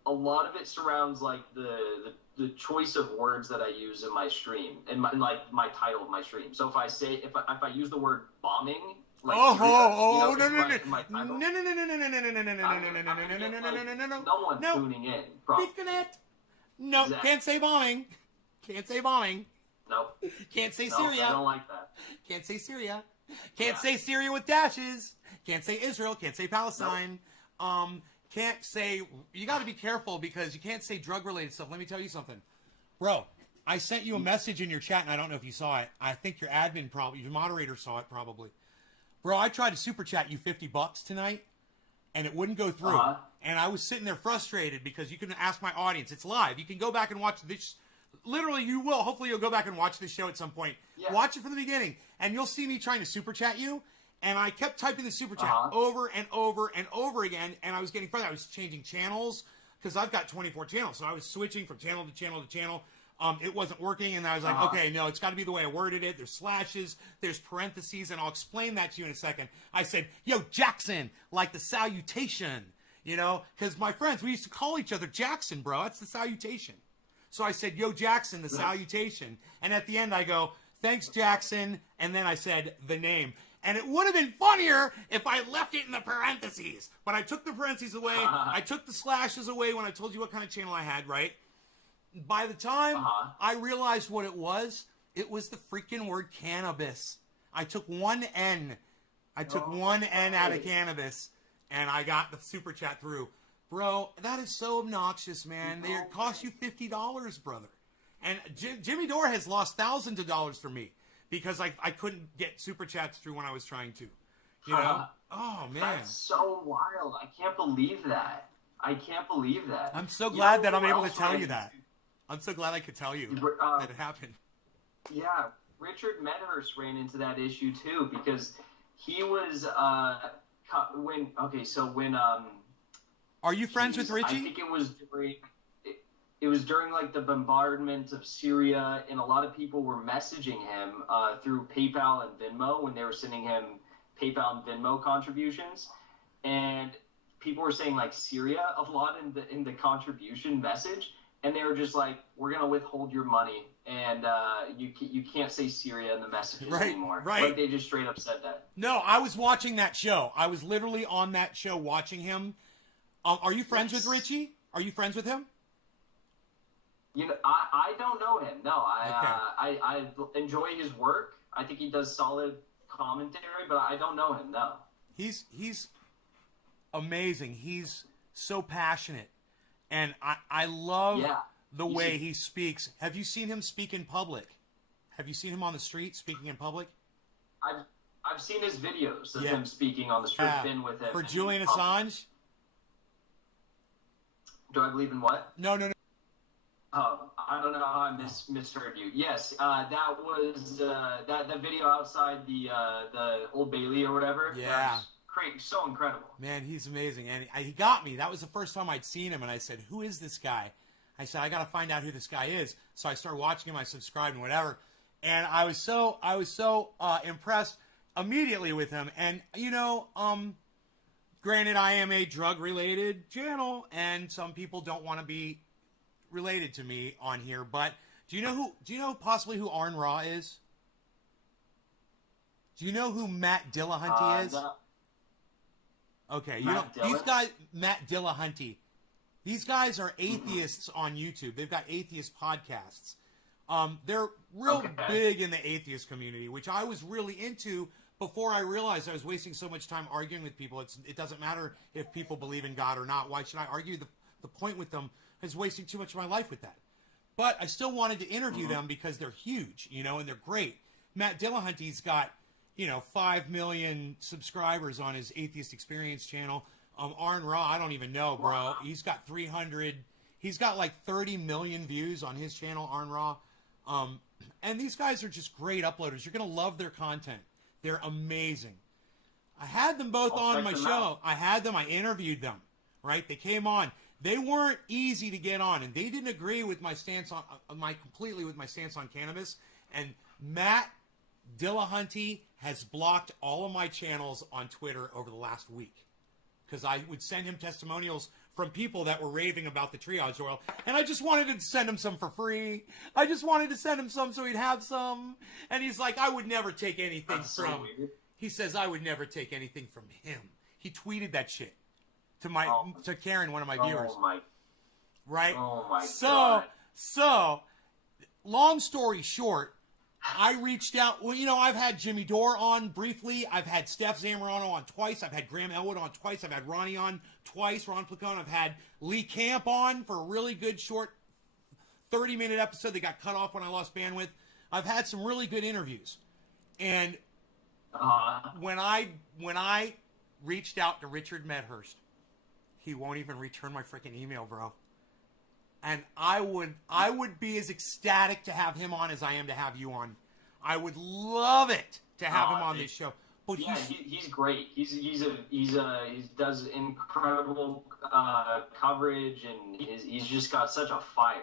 a lot of it surrounds like the choice of words that I use in my stream and my title of my stream. So if I use the word bombing, like no one tuning in. Disconnect. No, can't say bombing. Can't say bombing. Nope. Can't say Syria. I don't like that. Can't say Syria. Can't say Syria with dashes. Can't say Israel. Can't say Palestine. Nope. Can't say. You got to be careful because you can't say drug-related stuff. Let me tell you something, bro. I sent you a message in your chat, and I don't know if you saw it. I think your moderator saw it probably. Bro, I tried to super chat you $50 tonight, and it wouldn't go through. And I was sitting there frustrated because you can ask my audience. It's live. You can go back and watch this. Literally, you will. Hopefully, you'll go back and watch this show at some point. Yeah. Watch it from the beginning, and you'll see me trying to super chat you. And I kept typing the super chat over and over and over again, and I was getting frustrated. I was changing channels because I've got 24 channels, so I was switching from channel to channel to channel. It wasn't working, and I was like, okay, no, it's got to be the way I worded it. There's slashes, there's parentheses, and I'll explain that to you in a second. I said, yo, Jackson, like the salutation, you know, because my friends, we used to call each other Jackson, bro. That's the salutation. So I said, yo, Jackson, the salutation. And at the end, I go, thanks, Jackson, and then I said the name. And it would have been funnier if I left it in the parentheses. But I took the parentheses away. I took the slashes away when I told you what kind of channel I had, right? by the time Uh-huh. I realized what it was the freaking word cannabis. I took one N. I took one N out of cannabis, and I got the super chat through. Bro, that is so obnoxious, man. They cost you $50, brother. And Jimmy Dore has lost thousands of dollars for me because I couldn't get super chats through when I was trying to. You know? Oh, man. That's so wild. I can't believe that. I'm so You glad know that I'm who able to else tell ran you that. I'm so glad I could tell you that it happened. Yeah, Richard Medhurst ran into that issue too because he was when Are you friends with Richie? I think it was during like the bombardment of Syria, and a lot of people were messaging him through PayPal and Venmo when they were sending him PayPal and Venmo contributions, and people were saying like Syria a lot in the contribution message, and they were just like, "We're gonna withhold your money, and you can't say Syria in the messages anymore." Right. Like they just straight up said that. No, I was watching that show. I was literally on that show watching him. Are you friends with Richie? Are you friends with him? You know, I don't know him. No, I enjoy his work. I think he does solid commentary, but I don't know him. No. He's amazing. He's so passionate, and I love the way he speaks. Have you seen him speak in public? Have you seen him on the street speaking in public? I've seen his videos of him speaking on the street. Been with him for Julian Assange. Do I believe in what? No. Oh, I don't know how I misheard you. Yes, that was that video outside the Old Bailey or whatever. Yeah. Great, so incredible. Man, he's amazing, and he got me. That was the first time I'd seen him, and I said, "Who is this guy?" I said, "I got to find out who this guy is." So I started watching him. I subscribed and whatever, and I was so impressed immediately with him. And you know, granted, I am a drug-related channel, and some people don't want to be related to me on here. But do you know possibly who Arn Ra is? Do you know who Matt Dillahunty is? No. Okay, Matt Dillahunty. These guys are atheists on YouTube. They've got atheist podcasts. They're real big in the atheist community, which I was really into before I realized I was wasting so much time arguing with people. It doesn't matter if people believe in God or not. Why should I argue? The point with them is wasting too much of my life with that. But I still wanted to interview them because they're huge, you know, and they're great. Matt Dillahunty's got 5 million subscribers on his Atheist Experience channel. Arn Ra, I don't even know, bro. Wow. He's got 300. He's got like 30 million views on his channel, Arn Ra. And these guys are just great uploaders. You're gonna love their content. They're amazing. I had them both on my show. I interviewed them. Right? They came on. They weren't easy to get on, and they didn't agree with my stance on completely with my stance on cannabis. And Matt Dillahunty has blocked all of my channels on Twitter over the last week because I would send him testimonials from people that were raving about the triage oil, and I just wanted to send him some for free. I just wanted to send him some so he'd have some, and he's like, I would never take anything from. He says I would never take anything from him. He tweeted that shit to Karen, one of my viewers. Right? Oh my God. So, long story short, I reached out. Well, I've had Jimmy Dore on briefly. I've had Steph Zamorano on twice. I've had Graham Elwood on twice. I've had Ronnie on twice, Ron Placone. I've had Lee Camp on for a really good short 30-minute episode that got cut off when I lost bandwidth. I've had some really good interviews. And when I reached out to Richard Medhurst, he won't even return my freaking email, bro. And I would be as ecstatic to have him on as I am to have you on. I would love it to have him on this show. But he's great. He does incredible coverage, and he's just got such a fire.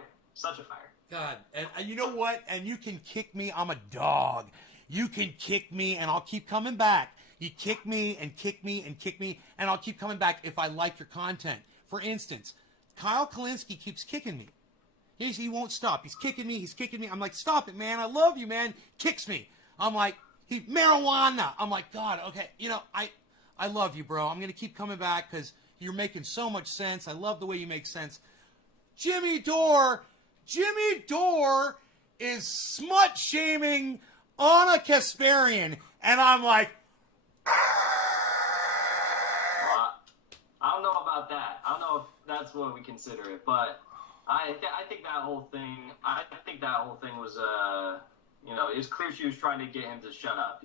God, and you know what? And you can kick me. I'm a dog. You can kick me, and I'll keep coming back. You kick me and kick me and kick me, and I'll keep coming back if I like your content. For instance, Kyle Kalinske keeps kicking me. He won't stop. He's kicking me. I'm like, stop it, man. I love you, man. Kicks me. I'm like, marijuana. I'm like, God, okay. I love you, bro. I'm going to keep coming back because you're making so much sense. I love the way you make sense. Jimmy Dore Jimmy Dore is smut shaming Anna Kasparian, and I'm like, Well, I don't know about that. I don't know if that's what we consider it, but I think that whole thing. I think that whole thing was it's clear she was trying to get him to shut up.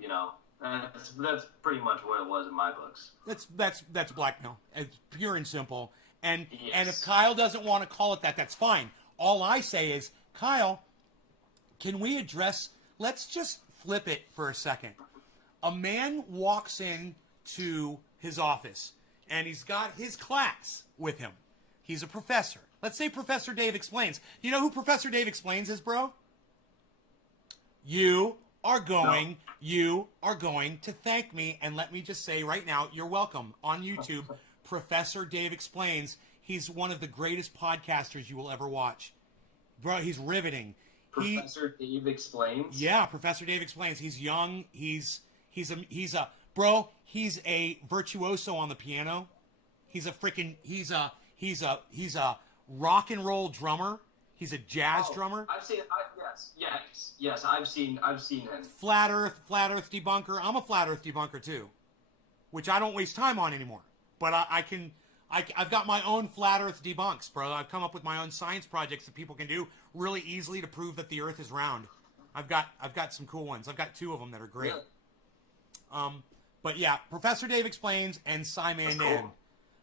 That's pretty much what it was in my books. that's blackmail. It's pure and simple. And Yes. and if Kyle doesn't want to call it that, that's fine. All I say is, Kyle, can we address? Let's just flip it for a second. A man walks in to his office, and he's got his class with him. He's a professor. Let's say Professor Dave Explains. You know who Professor Dave Explains is, bro? You are going to thank me, and let me just say right now, you're welcome. On YouTube, Professor Dave Explains. He's one of the greatest podcasters you will ever watch. Bro, he's riveting. Professor Dave Explains. Yeah, Professor Dave Explains. He's young. He's a virtuoso on the piano. He's a rock and roll drummer. He's a jazz drummer. I've seen. Yes. I've seen him. Flat Earth debunker. I'm a flat Earth debunker too, which I don't waste time on anymore. But I've got my own flat Earth debunks, bro. I've come up with my own science projects that people can do really easily to prove that the Earth is round. I've got some cool ones. I've got 2 of them that are great. Really? But yeah, Professor Dave Explains and Simon Dan. Cool.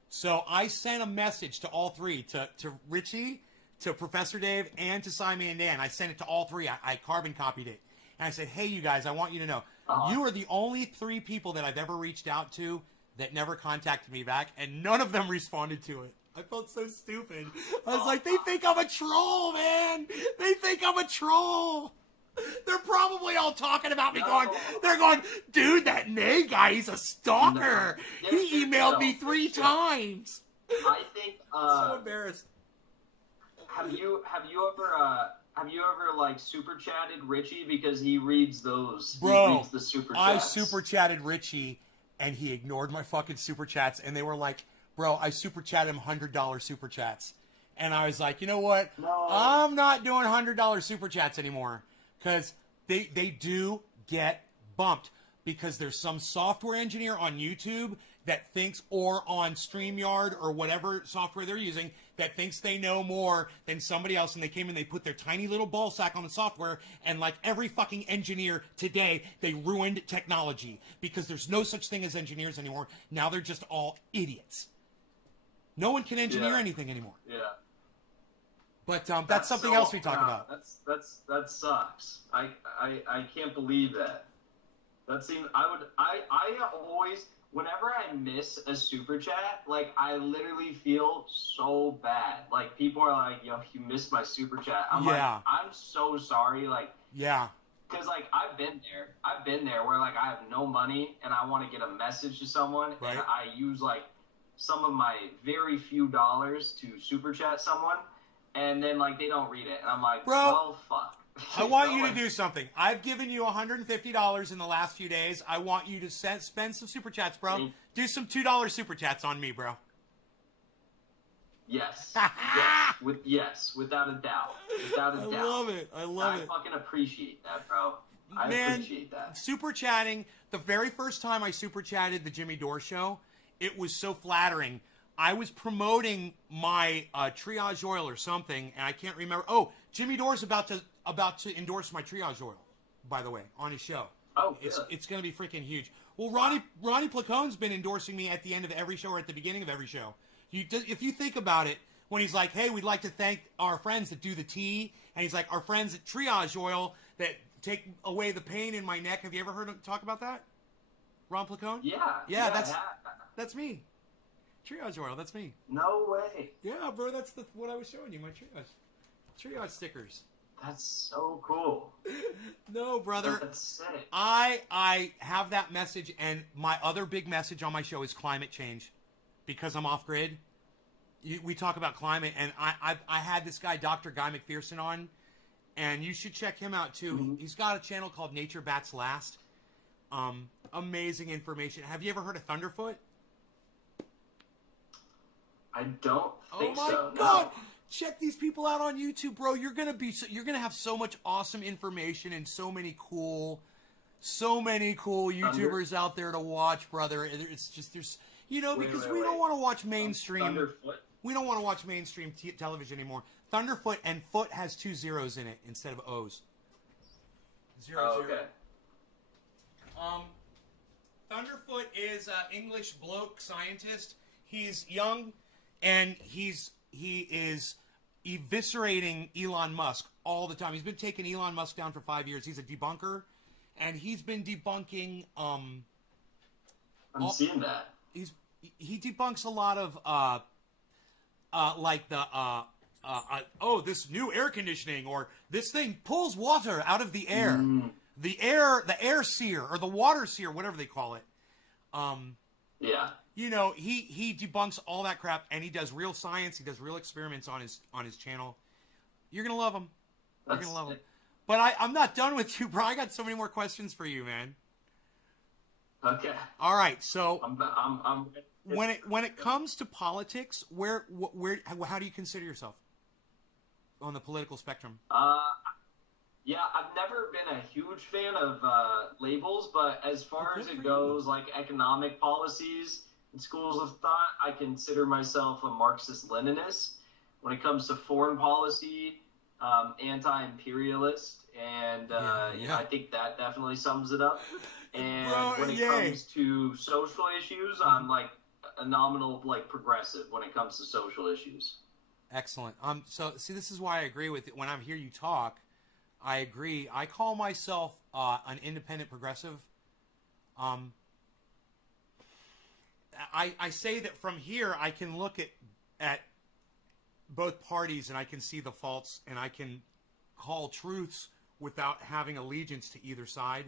So I sent a message to all 3, to Richie, to Professor Dave, and to Simon Dan. I sent it to all 3. I carbon copied it. And I said, hey, you guys, I want you to know, you are the only 3 people that I've ever reached out to that never contacted me back, and none of them responded to it. I felt so stupid. I was like, they think I'm a troll, man. They think I'm a troll. They're probably all talking about me they're going, dude, that Nay guy, he's a stalker. No. He emailed me 3 times. I think. So embarrassed. Have you ever like super chatted Richie because he reads those? Bro, he reads the super chats. I super chatted Richie, and he ignored my fucking super chats, and they were like, bro, I super chatted him $100 super chats. And I was like, you know what? No. I'm not doing $100 super chats anymore. Because they do get bumped. Because there's some software engineer on YouTube that thinks, or on StreamYard or whatever software they're using, that thinks they know more than somebody else. And they came and they put their tiny little ball sack on the software. And like every fucking engineer today, they ruined technology. Because there's no such thing as engineers anymore. Now they're just all idiots. No one can engineer anything anymore. Yeah. But that's something else we talk about. That sucks. I can't believe that. That seems. I always, whenever I miss a super chat, like I literally feel so bad. Like people are like, "Yo, you missed my super chat." I'm like, I'm so sorry. Like, yeah. Because like I've been there where like I have no money and I want to get a message to someone, and I use like some of my very few dollars to super chat someone. And then, like, they don't read it. And I'm like, bro, well, fuck. I want you to do something. I've given you $150 in the last few days. I want you to spend some super chats, bro. Do some $2 super chats on me, bro. Yes. Yes, without a doubt. Without a doubt. I love it. I love it. I fucking appreciate that, bro. I appreciate that. Super chatting, the very first time I super chatted the Jimmy Dore show, it was so flattering. I was promoting my triage oil or something, and I can't remember. Oh, Jimmy Dore's about to endorse my triage oil, by the way, on his show. Oh, it's going to be freaking huge. Well, Ronnie Placone's been endorsing me at the end of every show or at the beginning of every show. If you think about it, when he's like, hey, we'd like to thank our friends that do the tea, and he's like, our friends at Triage Oil that take away the pain in my neck. Have you ever heard him talk about that? Ron Placone? Yeah. That's me. Triage Oil, that's me. No way. Yeah, bro, that's what I was showing you, my triage stickers. That's so cool. No, brother. That's sick. I have that message, and my other big message on my show is climate change. Because I'm off grid. We talk about climate, and I had this guy, Dr. Guy McPherson, on, and you should check him out too. Mm-hmm. He's got a channel called Nature Bats Last. Amazing information. Have you ever heard of Thunderfoot? I don't think so. Oh my God! No. check these people out on YouTube, bro. You're gonna have so much awesome information and so many cool YouTubers out there to watch, brother. It's just there's because we don't want to watch mainstream. Thunderfoot. We don't want to watch mainstream television anymore. Thunderfoot, and foot has 2 zeros in it instead of O's. 0, 0. Okay. Thunderfoot is an English bloke scientist. He's young, and he is eviscerating Elon Musk all the time. He's been taking Elon Musk down for 5 years. He's a debunker, and he's been debunking. I'm seeing that. He debunks a lot of like the this new air conditioning, or this thing pulls water out of the air. The air seer, or the water seer, whatever they call it. Yeah. He debunks all that crap, and he does real science. He does real experiments on his channel. You're gonna love him. You're gonna love him. But I'm not done with you, bro. I got so many more questions for you, man. Okay. All right, so I'm when it comes to politics, how do you consider yourself on the political spectrum? Yeah, I've never been a huge fan of labels, but as far as it goes, like economic policies and schools of thought, I consider myself a Marxist-Leninist. When it comes to foreign policy, anti-imperialist, and I think that definitely sums it up. And when it comes to social issues, I'm like a nominal progressive when it comes to social issues. Excellent. So see, this is why I agree with it. When I'm here, you talk. I agree. I call myself an independent progressive. I say that from here I can look at both parties, and I can see the faults, and I can call truths without having allegiance to either side,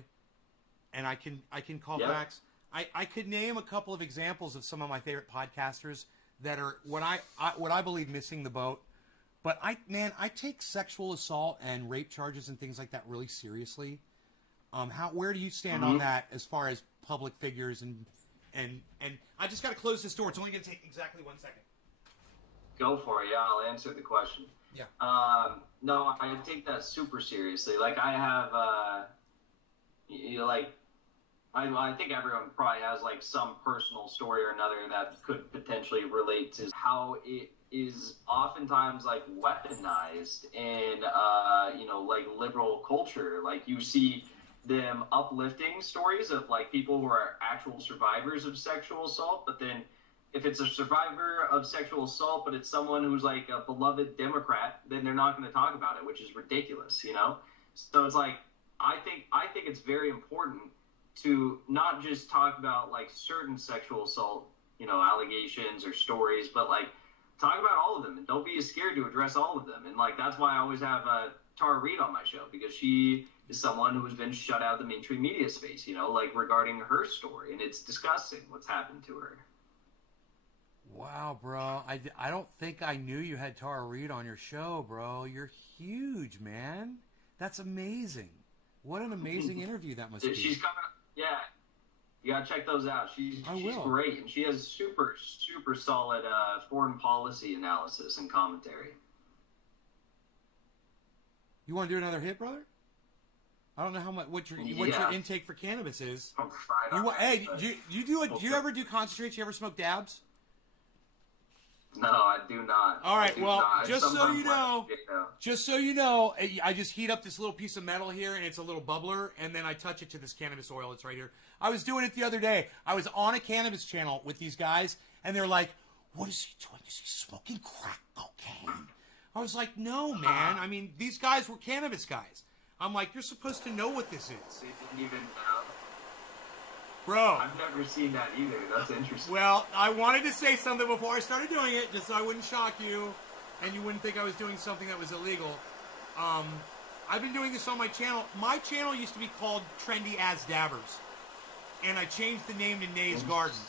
and I can call facts. I could name a couple of examples of some of my favorite podcasters that are what I believe missing the boat. But I take sexual assault and rape charges and things like that really seriously. Where do you stand on that as far as public figures and I just got to close this door. It's only going to take exactly 1 second. Go for it. Yeah, I'll answer the question. Yeah. No, I take that super seriously. Like I have, I think everyone probably has like some personal story or another that could potentially relate to how it is oftentimes like weaponized in like liberal culture. Like you see them uplifting stories of like people who are actual survivors of sexual assault, but then if it's a survivor of sexual assault but it's someone who's like a beloved Democrat, then they're not going to talk about it, which is ridiculous, So it's like I think it's very important to not just talk about like certain sexual assault allegations or stories, but like talk about all of them, and don't be scared to address all of them. And like that's why I always have Tara Reid on my show, because she is someone who has been shut out of the mainstream media space, like regarding her story, and it's disgusting what's happened to her. Wow, bro. I don't think I knew you had Tara Reid on your show, bro. You're huge, man. That's amazing. What an amazing interview that must be. She's coming. Yeah. You gotta check those out. She's great, and she has super, super solid foreign policy analysis and commentary. You want to do another hit, brother? I don't know what your intake for cannabis is. Do you ever do concentrates? You ever smoke dabs? No, I do not. All right, just so you know, I just heat up this little piece of metal here, and it's a little bubbler, and then I touch it to this cannabis oil. It's right here. I was doing it the other day. I was on a cannabis channel with these guys, and they're like, "What is he doing? Is he smoking crack cocaine?" I was like, "No, man. I mean, these guys were cannabis guys." I'm like, "You're supposed to know what this is." They didn't even Bro. I've never seen that either. That's interesting. Well, I wanted to say something before I started doing it, just so I wouldn't shock you, and you wouldn't think I was doing something that was illegal. I've been doing this on my channel. My channel used to be called Trendy As Dabbers, and I changed the name to Nay's Garden.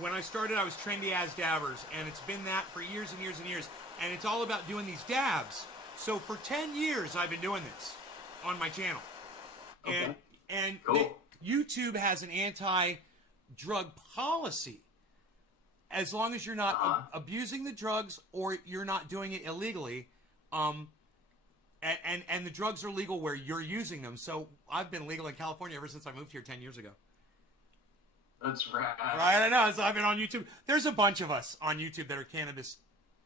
When I started, I was Trendy As Dabbers, and it's been that for years and years and years, and it's all about doing these dabs. So for 10 years, I've been doing this on my channel. Okay. And cool. YouTube has an anti-drug policy. as long as you're not Uh-huh. abusing the drugs or you're not doing it illegally, and the drugs are legal where you're using them. So I've been legal in California ever since I moved here 10 years ago. That's rad. Right, I know. So I've been on YouTube. There's a bunch of us on YouTube that are cannabis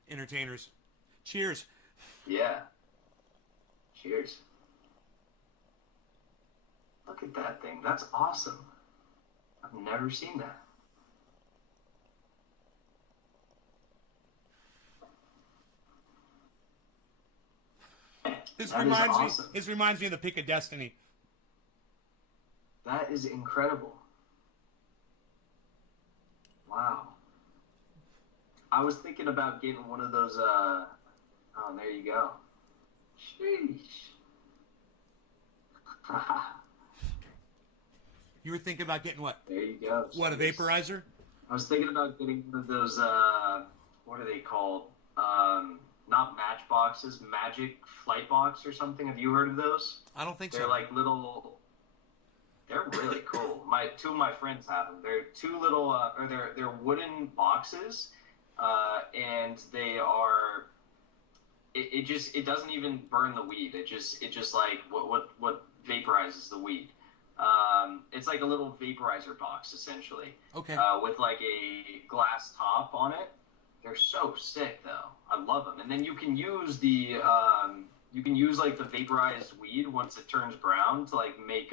entertainers. Cheers. Yeah. Cheers. Look at that thing. That's awesome. I've never seen that. This That is reminds awesome. me. This reminds me of the Pick of Destiny. That is incredible. Wow. I was thinking about getting one of those, oh, there you go. Sheesh. You were thinking about getting what? There you go. What, a Jeez. vaporizer? I was thinking about getting one of those, what are they called? Not matchboxes, Magic Flight Box or something. Have you heard of those? I don't think They're so. like little. They're really cool. Two of my friends have them. They're two little, or they're wooden boxes, and they are. It doesn't even burn the weed. It just like what vaporizes the weed. It's like a little vaporizer box essentially. Okay. With like a glass top on it. They're so sick though. I love them. And then you can use like the vaporized weed once it turns brown to like make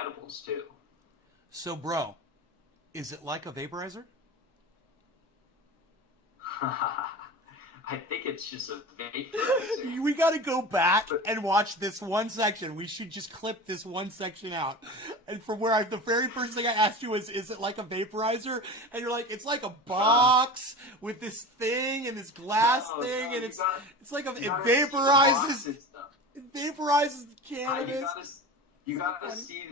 edibles too. So, bro, is it like a vaporizer? I think it's just a vaporizer. We got to go back and watch this one section. We should just clip this one section out. And from where the very first thing I asked you was, is it like a vaporizer? And you're like, it's like a box with this thing and this glass thing, and it's like it vaporizes. It vaporizes the cannabis. You gotta see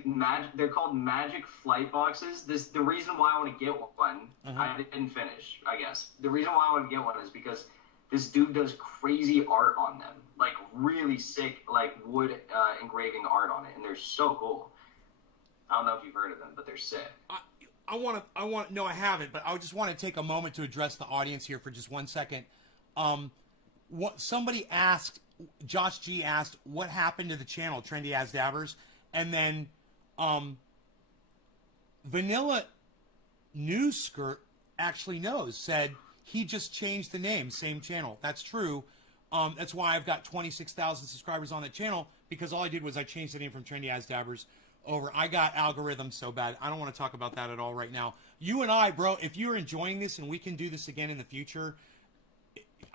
they're called Magic Flight Boxes. The reason why I want to get one, I didn't finish, I guess. The reason why I want to get one is because this dude does crazy art on them, like really sick, like wood engraving art on it, and they're so cool. I don't know if you've heard of them, but they're sick. No, I haven't, but I just want to take a moment to address the audience here for just 1 second. Somebody asked, Josh G asked, what happened to the channel, Trendy As Dabbers? And then, Vanilla News Skirt actually said he just changed the name, same channel. That's true. That's why I've got 26,000 subscribers on that channel, because all I did was I changed the name from Trendy As Dabbers over. I got algorithms so bad. I don't want to talk about that at all right now. You and I, bro, if you're enjoying this and we can do this again in the future,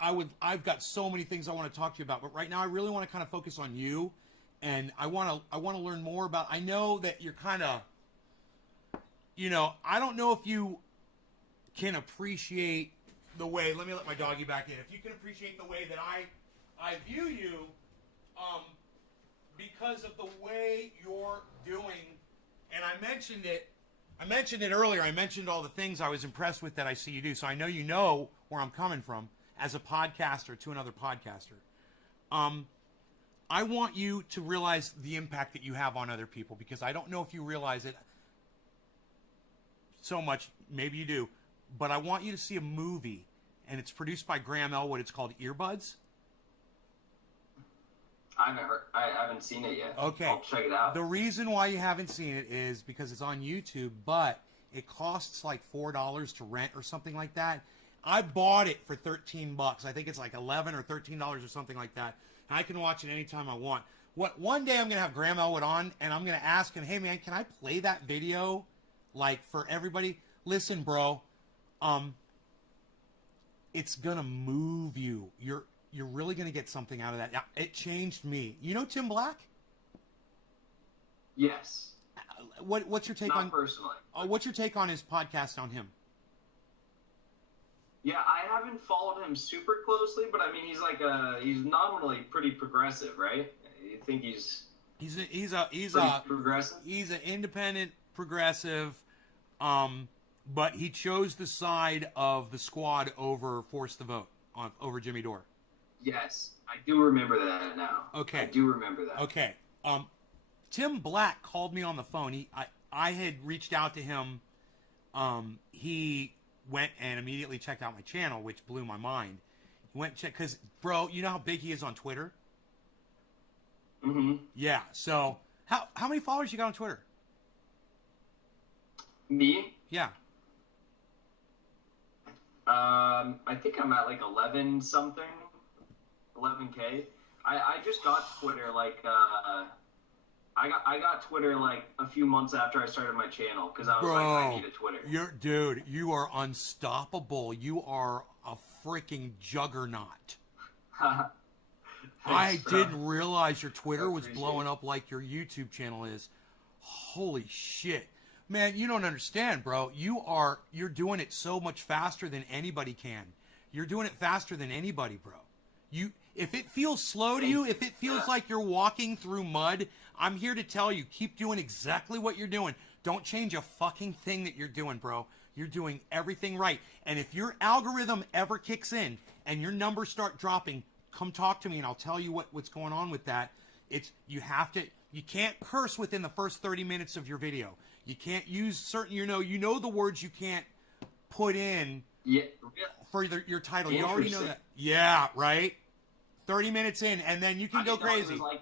I've got so many things I want to talk to you about, but right now I really want to kind of focus on you, and I want to learn more about. I know that you're kind of, I don't know if you can appreciate the way. Let me let my doggy back in. If you can appreciate the way that I view you, because of the way you're doing, and I mentioned it earlier. I mentioned all the things I was impressed with that I see you do. So I know you know where I'm coming from as a podcaster to another podcaster. I want you to realize the impact that you have on other people, because I don't know if you realize it so much. Maybe you do. But I want you to see a movie, and it's produced by Graham Elwood. It's called Earbuds. I haven't seen it yet. Okay. I'll check it out. The reason why you haven't seen it is because it's on YouTube, but it costs like $4 to rent or something like that. I bought it for $13. I think it's like $11 or $13 or something like that. And I can watch it anytime I want. One day I'm going to have Graham Elwood on, and I'm going to ask him, hey man, can I play that video like for everybody? Listen, bro, it's going to move you. You're really going to get something out of that. It changed me. You know Tim Black? Yes. What's your take Not on personally. what's your take on his podcast on him? Yeah, I haven't followed him super closely, but I mean, he's nominally pretty progressive, right? You think he's progressive? He's an independent progressive, but he chose the side of the Squad over Force the Vote over Jimmy Dore. Yes, I do remember that now. Okay. I do remember that. Okay. Tim Black called me on the phone. I had reached out to him. He went and immediately checked out my channel, which blew my mind. He went and checked, because, bro, you know how big he is on Twitter? Mm-hmm. Yeah, so how many followers you got on Twitter? Me? Yeah. I think I'm at like 11 something, 11K. I just got Twitter like I got Twitter like a few months after I started my channel because I was like, I need a Twitter. Dude, you are unstoppable. You are a freaking juggernaut. I Thanks, bro. didn't realize your Twitter I was appreciate blowing it. up like your YouTube channel is. Holy shit. Man, you don't understand, bro. You're doing it so much faster than anybody can. You're doing it faster than anybody, bro. If it feels slow to you, if it feels like you're walking through mud, I'm here to tell you, keep doing exactly what you're doing. Don't change a fucking thing that you're doing, bro. You're doing everything right. And if your algorithm ever kicks in and your numbers start dropping, come talk to me and I'll tell you what's going on with that. You can't curse within the first 30 minutes of your video. You can't use certain, you know the words you can't put in Yeah. for your title. You already know Interesting. that. Yeah, right? 30 minutes in, and then you can go crazy. Like,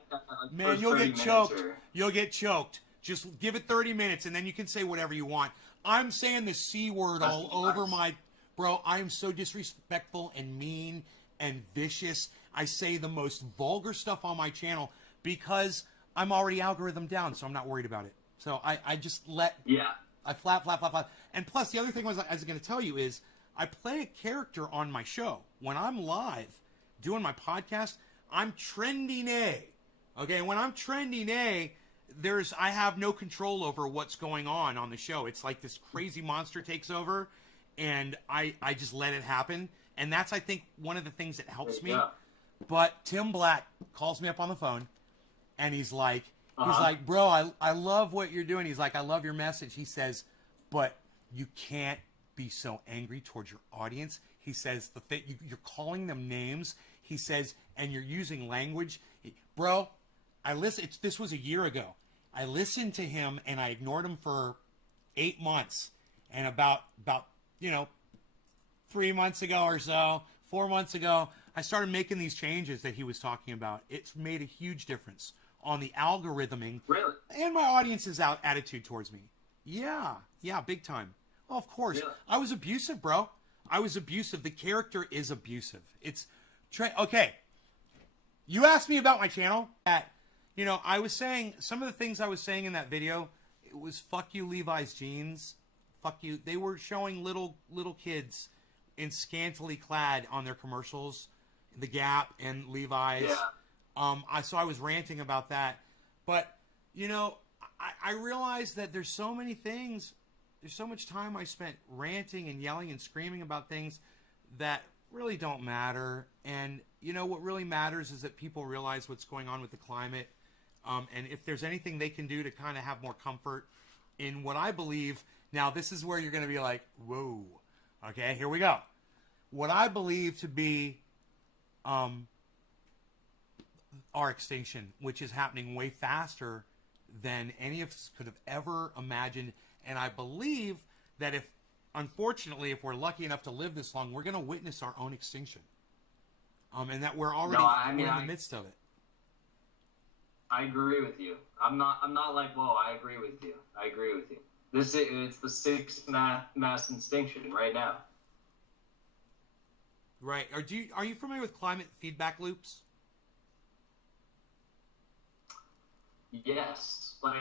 Man, first you'll 30 get minutes choked. or- You'll get choked. Just give it 30 minutes, and then you can say whatever you want. I'm saying the C word all That's over nice. my... Bro, I am so disrespectful and mean and vicious. I say the most vulgar stuff on my channel because I'm already algorithm down, so I'm not worried about it. So I just let... Yeah. I flap. And plus, the other thing I was going to tell you is I play a character on my show. When I'm live doing my podcast, I'm trending A. Okay, when I'm trending A, I have no control over what's going on the show. It's like this crazy monster takes over, and I just let it happen. And that's, I think, one of the things that helps me. Yeah. But Tim Black calls me up on the phone, and he's like, bro, I love what you're doing. He's like, I love your message. He says, but you can't be so angry towards your audience. He says, you're calling them names. He says, and you're using language. Bro, this was a year ago. I listened to him, and I ignored him for 8 months. And about 3 months ago or so, 4 months ago, I started making these changes that he was talking about. It's made a huge difference on the algorithming Really? and my audience's attitude towards me. Yeah, big time. Well, of course. Yeah. I was abusive, bro. I was abusive. The character is abusive. Okay. You asked me about my channel. I was saying, some of the things I was saying in that video, it was fuck you Levi's jeans. Fuck you. They were showing little kids in scantily clad on their commercials, The Gap and Levi's. Yeah. So I was ranting about that. But, I realized that there's so many things, there's so much time I spent ranting and yelling and screaming about things that really don't matter. And, what really matters is that people realize what's going on with the climate. And if there's anything they can do to kind of have more comfort in what I believe. Now, this is where you're going to be like, whoa. Okay, here we go. What I believe to be our extinction, which is happening way faster than any of us could have ever imagined. And I believe that unfortunately, if we're lucky enough to live this long, we're going to witness our own extinction. And that we're already we're in the midst of it. I agree with you. I'm not like, whoa, I agree with you. It's the sixth mass extinction right now. Right. Are you familiar with climate feedback loops? Yes, like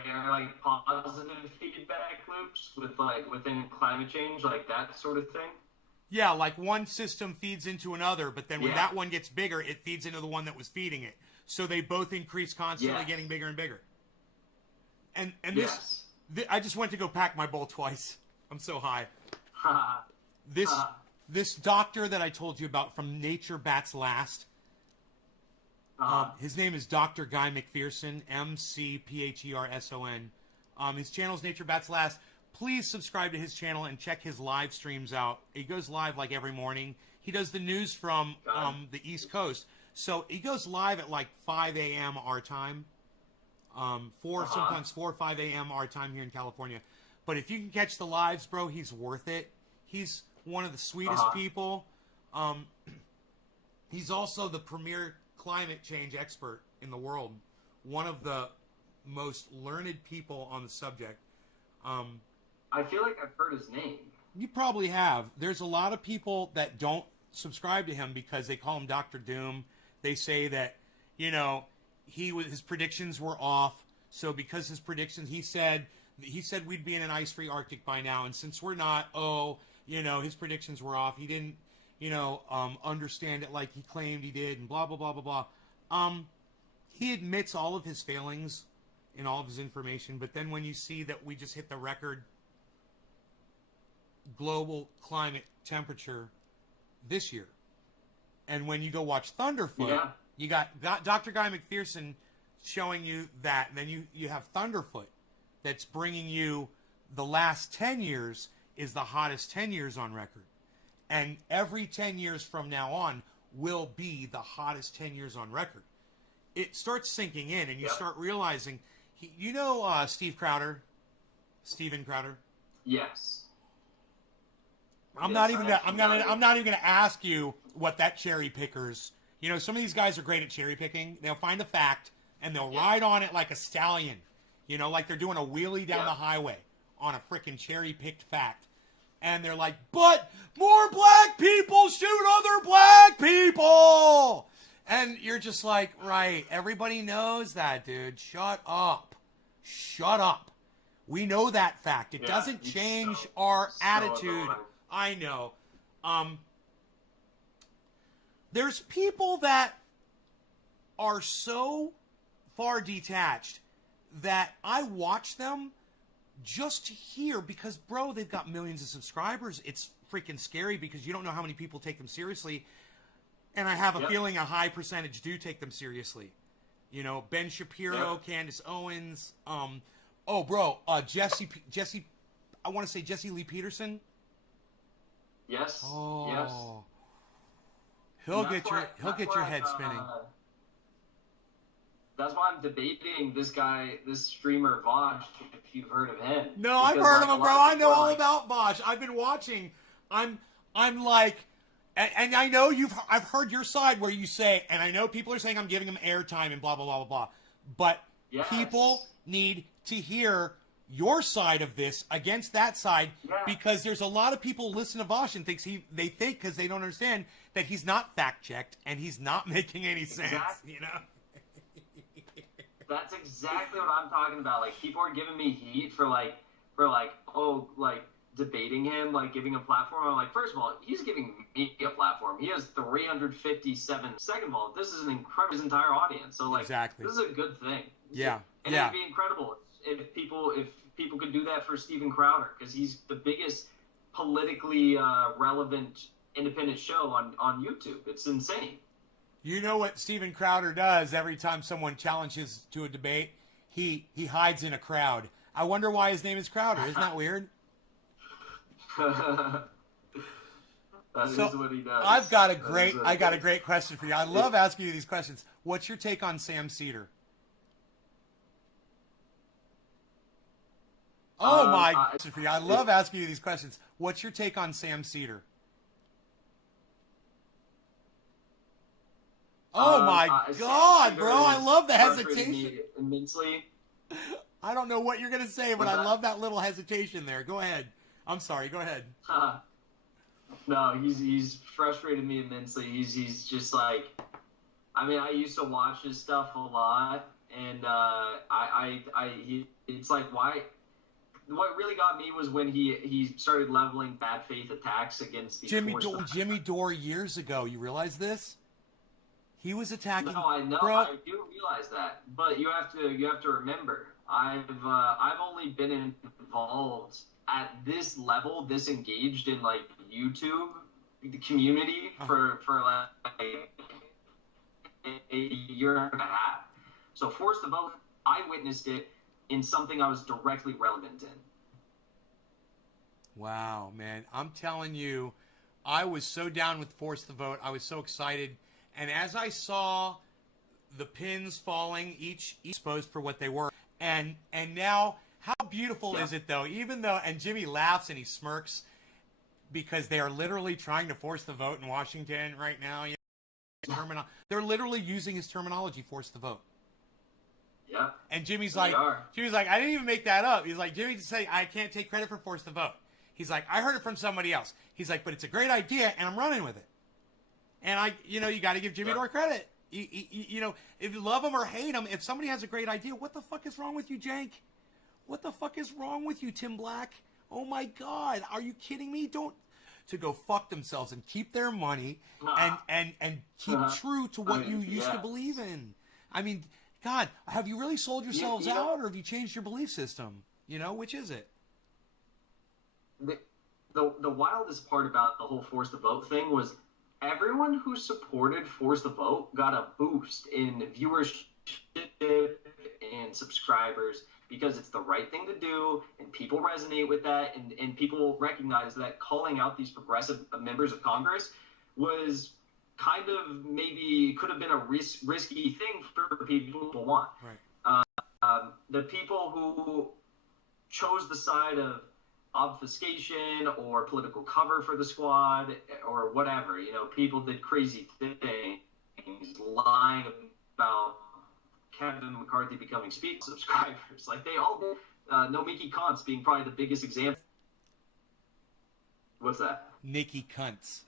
positive feedback loops within climate change, like that sort of thing. Yeah, like one system feeds into another, but then when Yeah. that one gets bigger, it feeds into the one that was feeding it. So they both increase constantly, Yes. getting bigger and bigger. And Yes. I just went to go pack my bowl twice. I'm so high. This doctor that I told you about from Nature Bats Last, his name is Dr. Guy McPherson, McPherson. His channel's Nature Bats Last. Please subscribe to his channel and check his live streams out. He goes live like every morning. He does the news from the East Coast. So he goes live at like 5 a.m. our time. Sometimes 4 or 5 a.m. our time here in California. But if you can catch the lives, bro, he's worth it. He's one of the sweetest Uh-huh. people. He's also the premier climate change expert in the world. One of the most learned people on the subject. I feel like I've heard his name. You probably have. There's a lot of people that don't subscribe to him because they call him Dr. Doom. They say that, you know, his predictions were off. So because his predictions, he said we'd be in an ice-free Arctic by now, and since we're not, his predictions were off. He didn't, understand it like he claimed he did, and blah blah blah blah blah. He admits all of his failings in all of his information, but then when you see that we just hit the record global climate this year, and when you go watch Thunderfoot, Yeah. you got Dr. Guy McPherson showing you that, and then you have Thunderfoot that's bringing you the last 10 years is the hottest 10 years on record, and every 10 years from now on will be the hottest 10 years on record. It starts sinking in, and you Yep. start realizing, Steven Crowder. Yes. I'm Yes, not even I gonna, actually I'm not even gonna ask you what that cherry pickers. Some of these guys are great at cherry picking. They'll find a fact and they'll ride on it like a stallion. Like they're doing a wheelie down Yeah. the highway on a freaking cherry picked fact. And they're like, but more black people shoot other black people. And you're just like, right, everybody knows that, dude. Shut up. Shut up. We know that fact. It Yeah, doesn't he's change so- our so attitude. annoying. I know. There's people that are so far detached that I watch them just to hear, because, bro, they've got millions of subscribers. It's freaking scary because you don't know how many people take them seriously. And I have a Yep. feeling a high percentage do take them seriously. Ben Shapiro, Yep. Candace Owens, Jesse, I want to say Jesse Lee Peterson. Yes. Oh, Yes. he'll That's get your why- he'll that's get your why, head spinning. That's why I'm debating this guy, this streamer Vosh, if you've heard of him. No, I've Because, heard like, of a him, lot bro. of I know people are all like, about Bosch. I've been watching. I'm like, and I know I've heard your side where you say, and I know people are saying I'm giving him airtime and blah blah blah blah blah. But Yes. people need to hear your side of this against that side, Yeah. because there's a lot of people listen to Bosch and they think because they don't understand that he's not fact checked and he's not making any sense. Exactly. That's exactly what I'm talking about. Like, people are giving me heat for debating him, like giving a platform. I'm like, first of all, he's giving me a platform. He has 357. Second of all, this is an incredible his entire audience. So like, Exactly. this is a good thing. Yeah. And Yeah. it'd be incredible if people could do that for Steven Crowder, because he's the biggest politically relevant independent show on YouTube. It's insane. You know what Steven Crowder does every time someone challenges to a debate? He hides in a crowd. I wonder why his name is Crowder. Isn't that weird? That is So, what he does. I got a That is what he does. great question for you. I love asking you these questions. What's your take on Sam Cedar? Oh I love asking you these questions. What's your take on Sam Cedar? Oh my Sam God, Cedar bro! I is love the frustrating hesitation. me immensely. I don't know what you're gonna say, but What's I that? love that little hesitation there. Go ahead. I'm sorry. Go ahead. No, he's frustrated me immensely. He's just like, I mean, I used to watch his stuff a lot, and it's like, why? What really got me was when he started leveling bad faith attacks against the Jimmy Dore years ago. You realize this? He was attacking. No, I know. Bro, I do realize that, but you have to remember, I've only been involved at this level, this engaged in like YouTube, the community for like a year and a half. So Force the Vote, I witnessed it in something I was directly relevant in. wow, man. I'm telling you, I was so down with Force the Vote. I was so excited. And as I saw the pins falling, each exposed for what they were, and now, how beautiful is it though? Even though, and Jimmy laughs and he smirks, because they are literally trying to force the vote in Washington right now. You know, they're literally using his terminology, force the vote. Yeah. And Jimmy's They like, are. I didn't even make that up. He's like, Jimmy say I can't take credit for force the vote. He's like, I heard it from somebody else. He's like, but it's a great idea, and I'm running with it. And you got to give Jimmy Dore credit. You know, if you love him or hate him, if somebody has a great idea, what the fuck is wrong with you, Jank? What the fuck is wrong with you, Tim Black? Oh my God, are you kidding me? Don't to go fuck themselves and keep their money and keep true to what you used to believe in. I mean, God, have you really sold yourselves out, or have you changed your belief system? You know, which is it? The wildest part about the whole force the vote thing was everyone who supported force the vote got a boost in viewership and subscribers because it's the right thing to do, and people resonate with that, and people recognize that calling out these progressive members of Congress was kind of maybe could have been a risky thing for people to want. Right. The people who chose the side of obfuscation or political cover for the squad or whatever, you know, people did crazy things, lying about Kevin McCarthy becoming speaker subscribers. Like they all did. Nomiki Konst being probably the biggest example. What's that? Nikki Kuntz.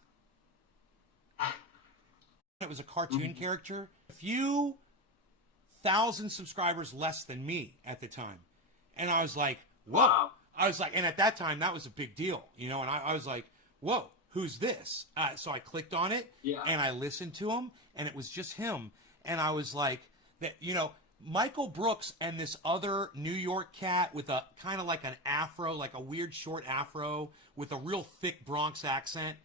It was a cartoon character. A few thousand subscribers less than me at the time. And I was like, whoa. Wow. I was like, and at that time, that was a big deal, you know, and I was like, whoa, who's this? So I clicked on it, and I listened to him, and it was just him. And I was like, that, you know, Michael Brooks and this other New York cat with a kind of like an afro, like a weird short afro with a real thick Bronx accent,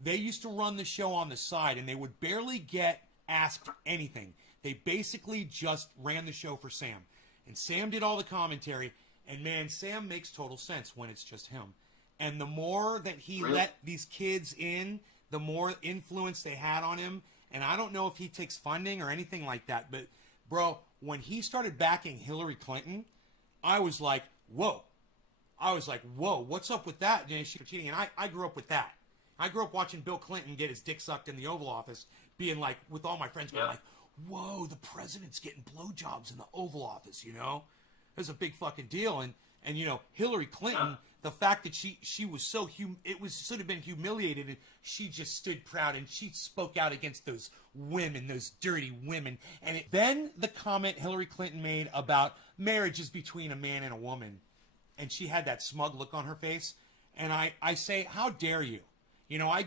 they used to run the show on the side, and they would barely get asked anything. They basically just ran the show for Sam. And Sam did all the commentary. And man, Sam makes total sense when it's just him. And the more that he let these kids in, the more influence they had on him. And I don't know if he takes funding or anything like that. But, bro, when he started backing Hillary Clinton, I was like, whoa. I was like, whoa, what's up with that? You know, she's cheating. And I grew up with that. I grew up watching Bill Clinton get his dick sucked in the Oval Office, being like, with all my friends going like, whoa, the president's getting blowjobs in the Oval Office, you know? It was a big fucking deal, and you know, Hillary Clinton, the fact that she was so should have been humiliated, and she just stood proud and she spoke out against those women, those dirty women. And then the comment Hillary Clinton made about marriage is between a man and a woman, and she had that smug look on her face, and I say, how dare you? You know, I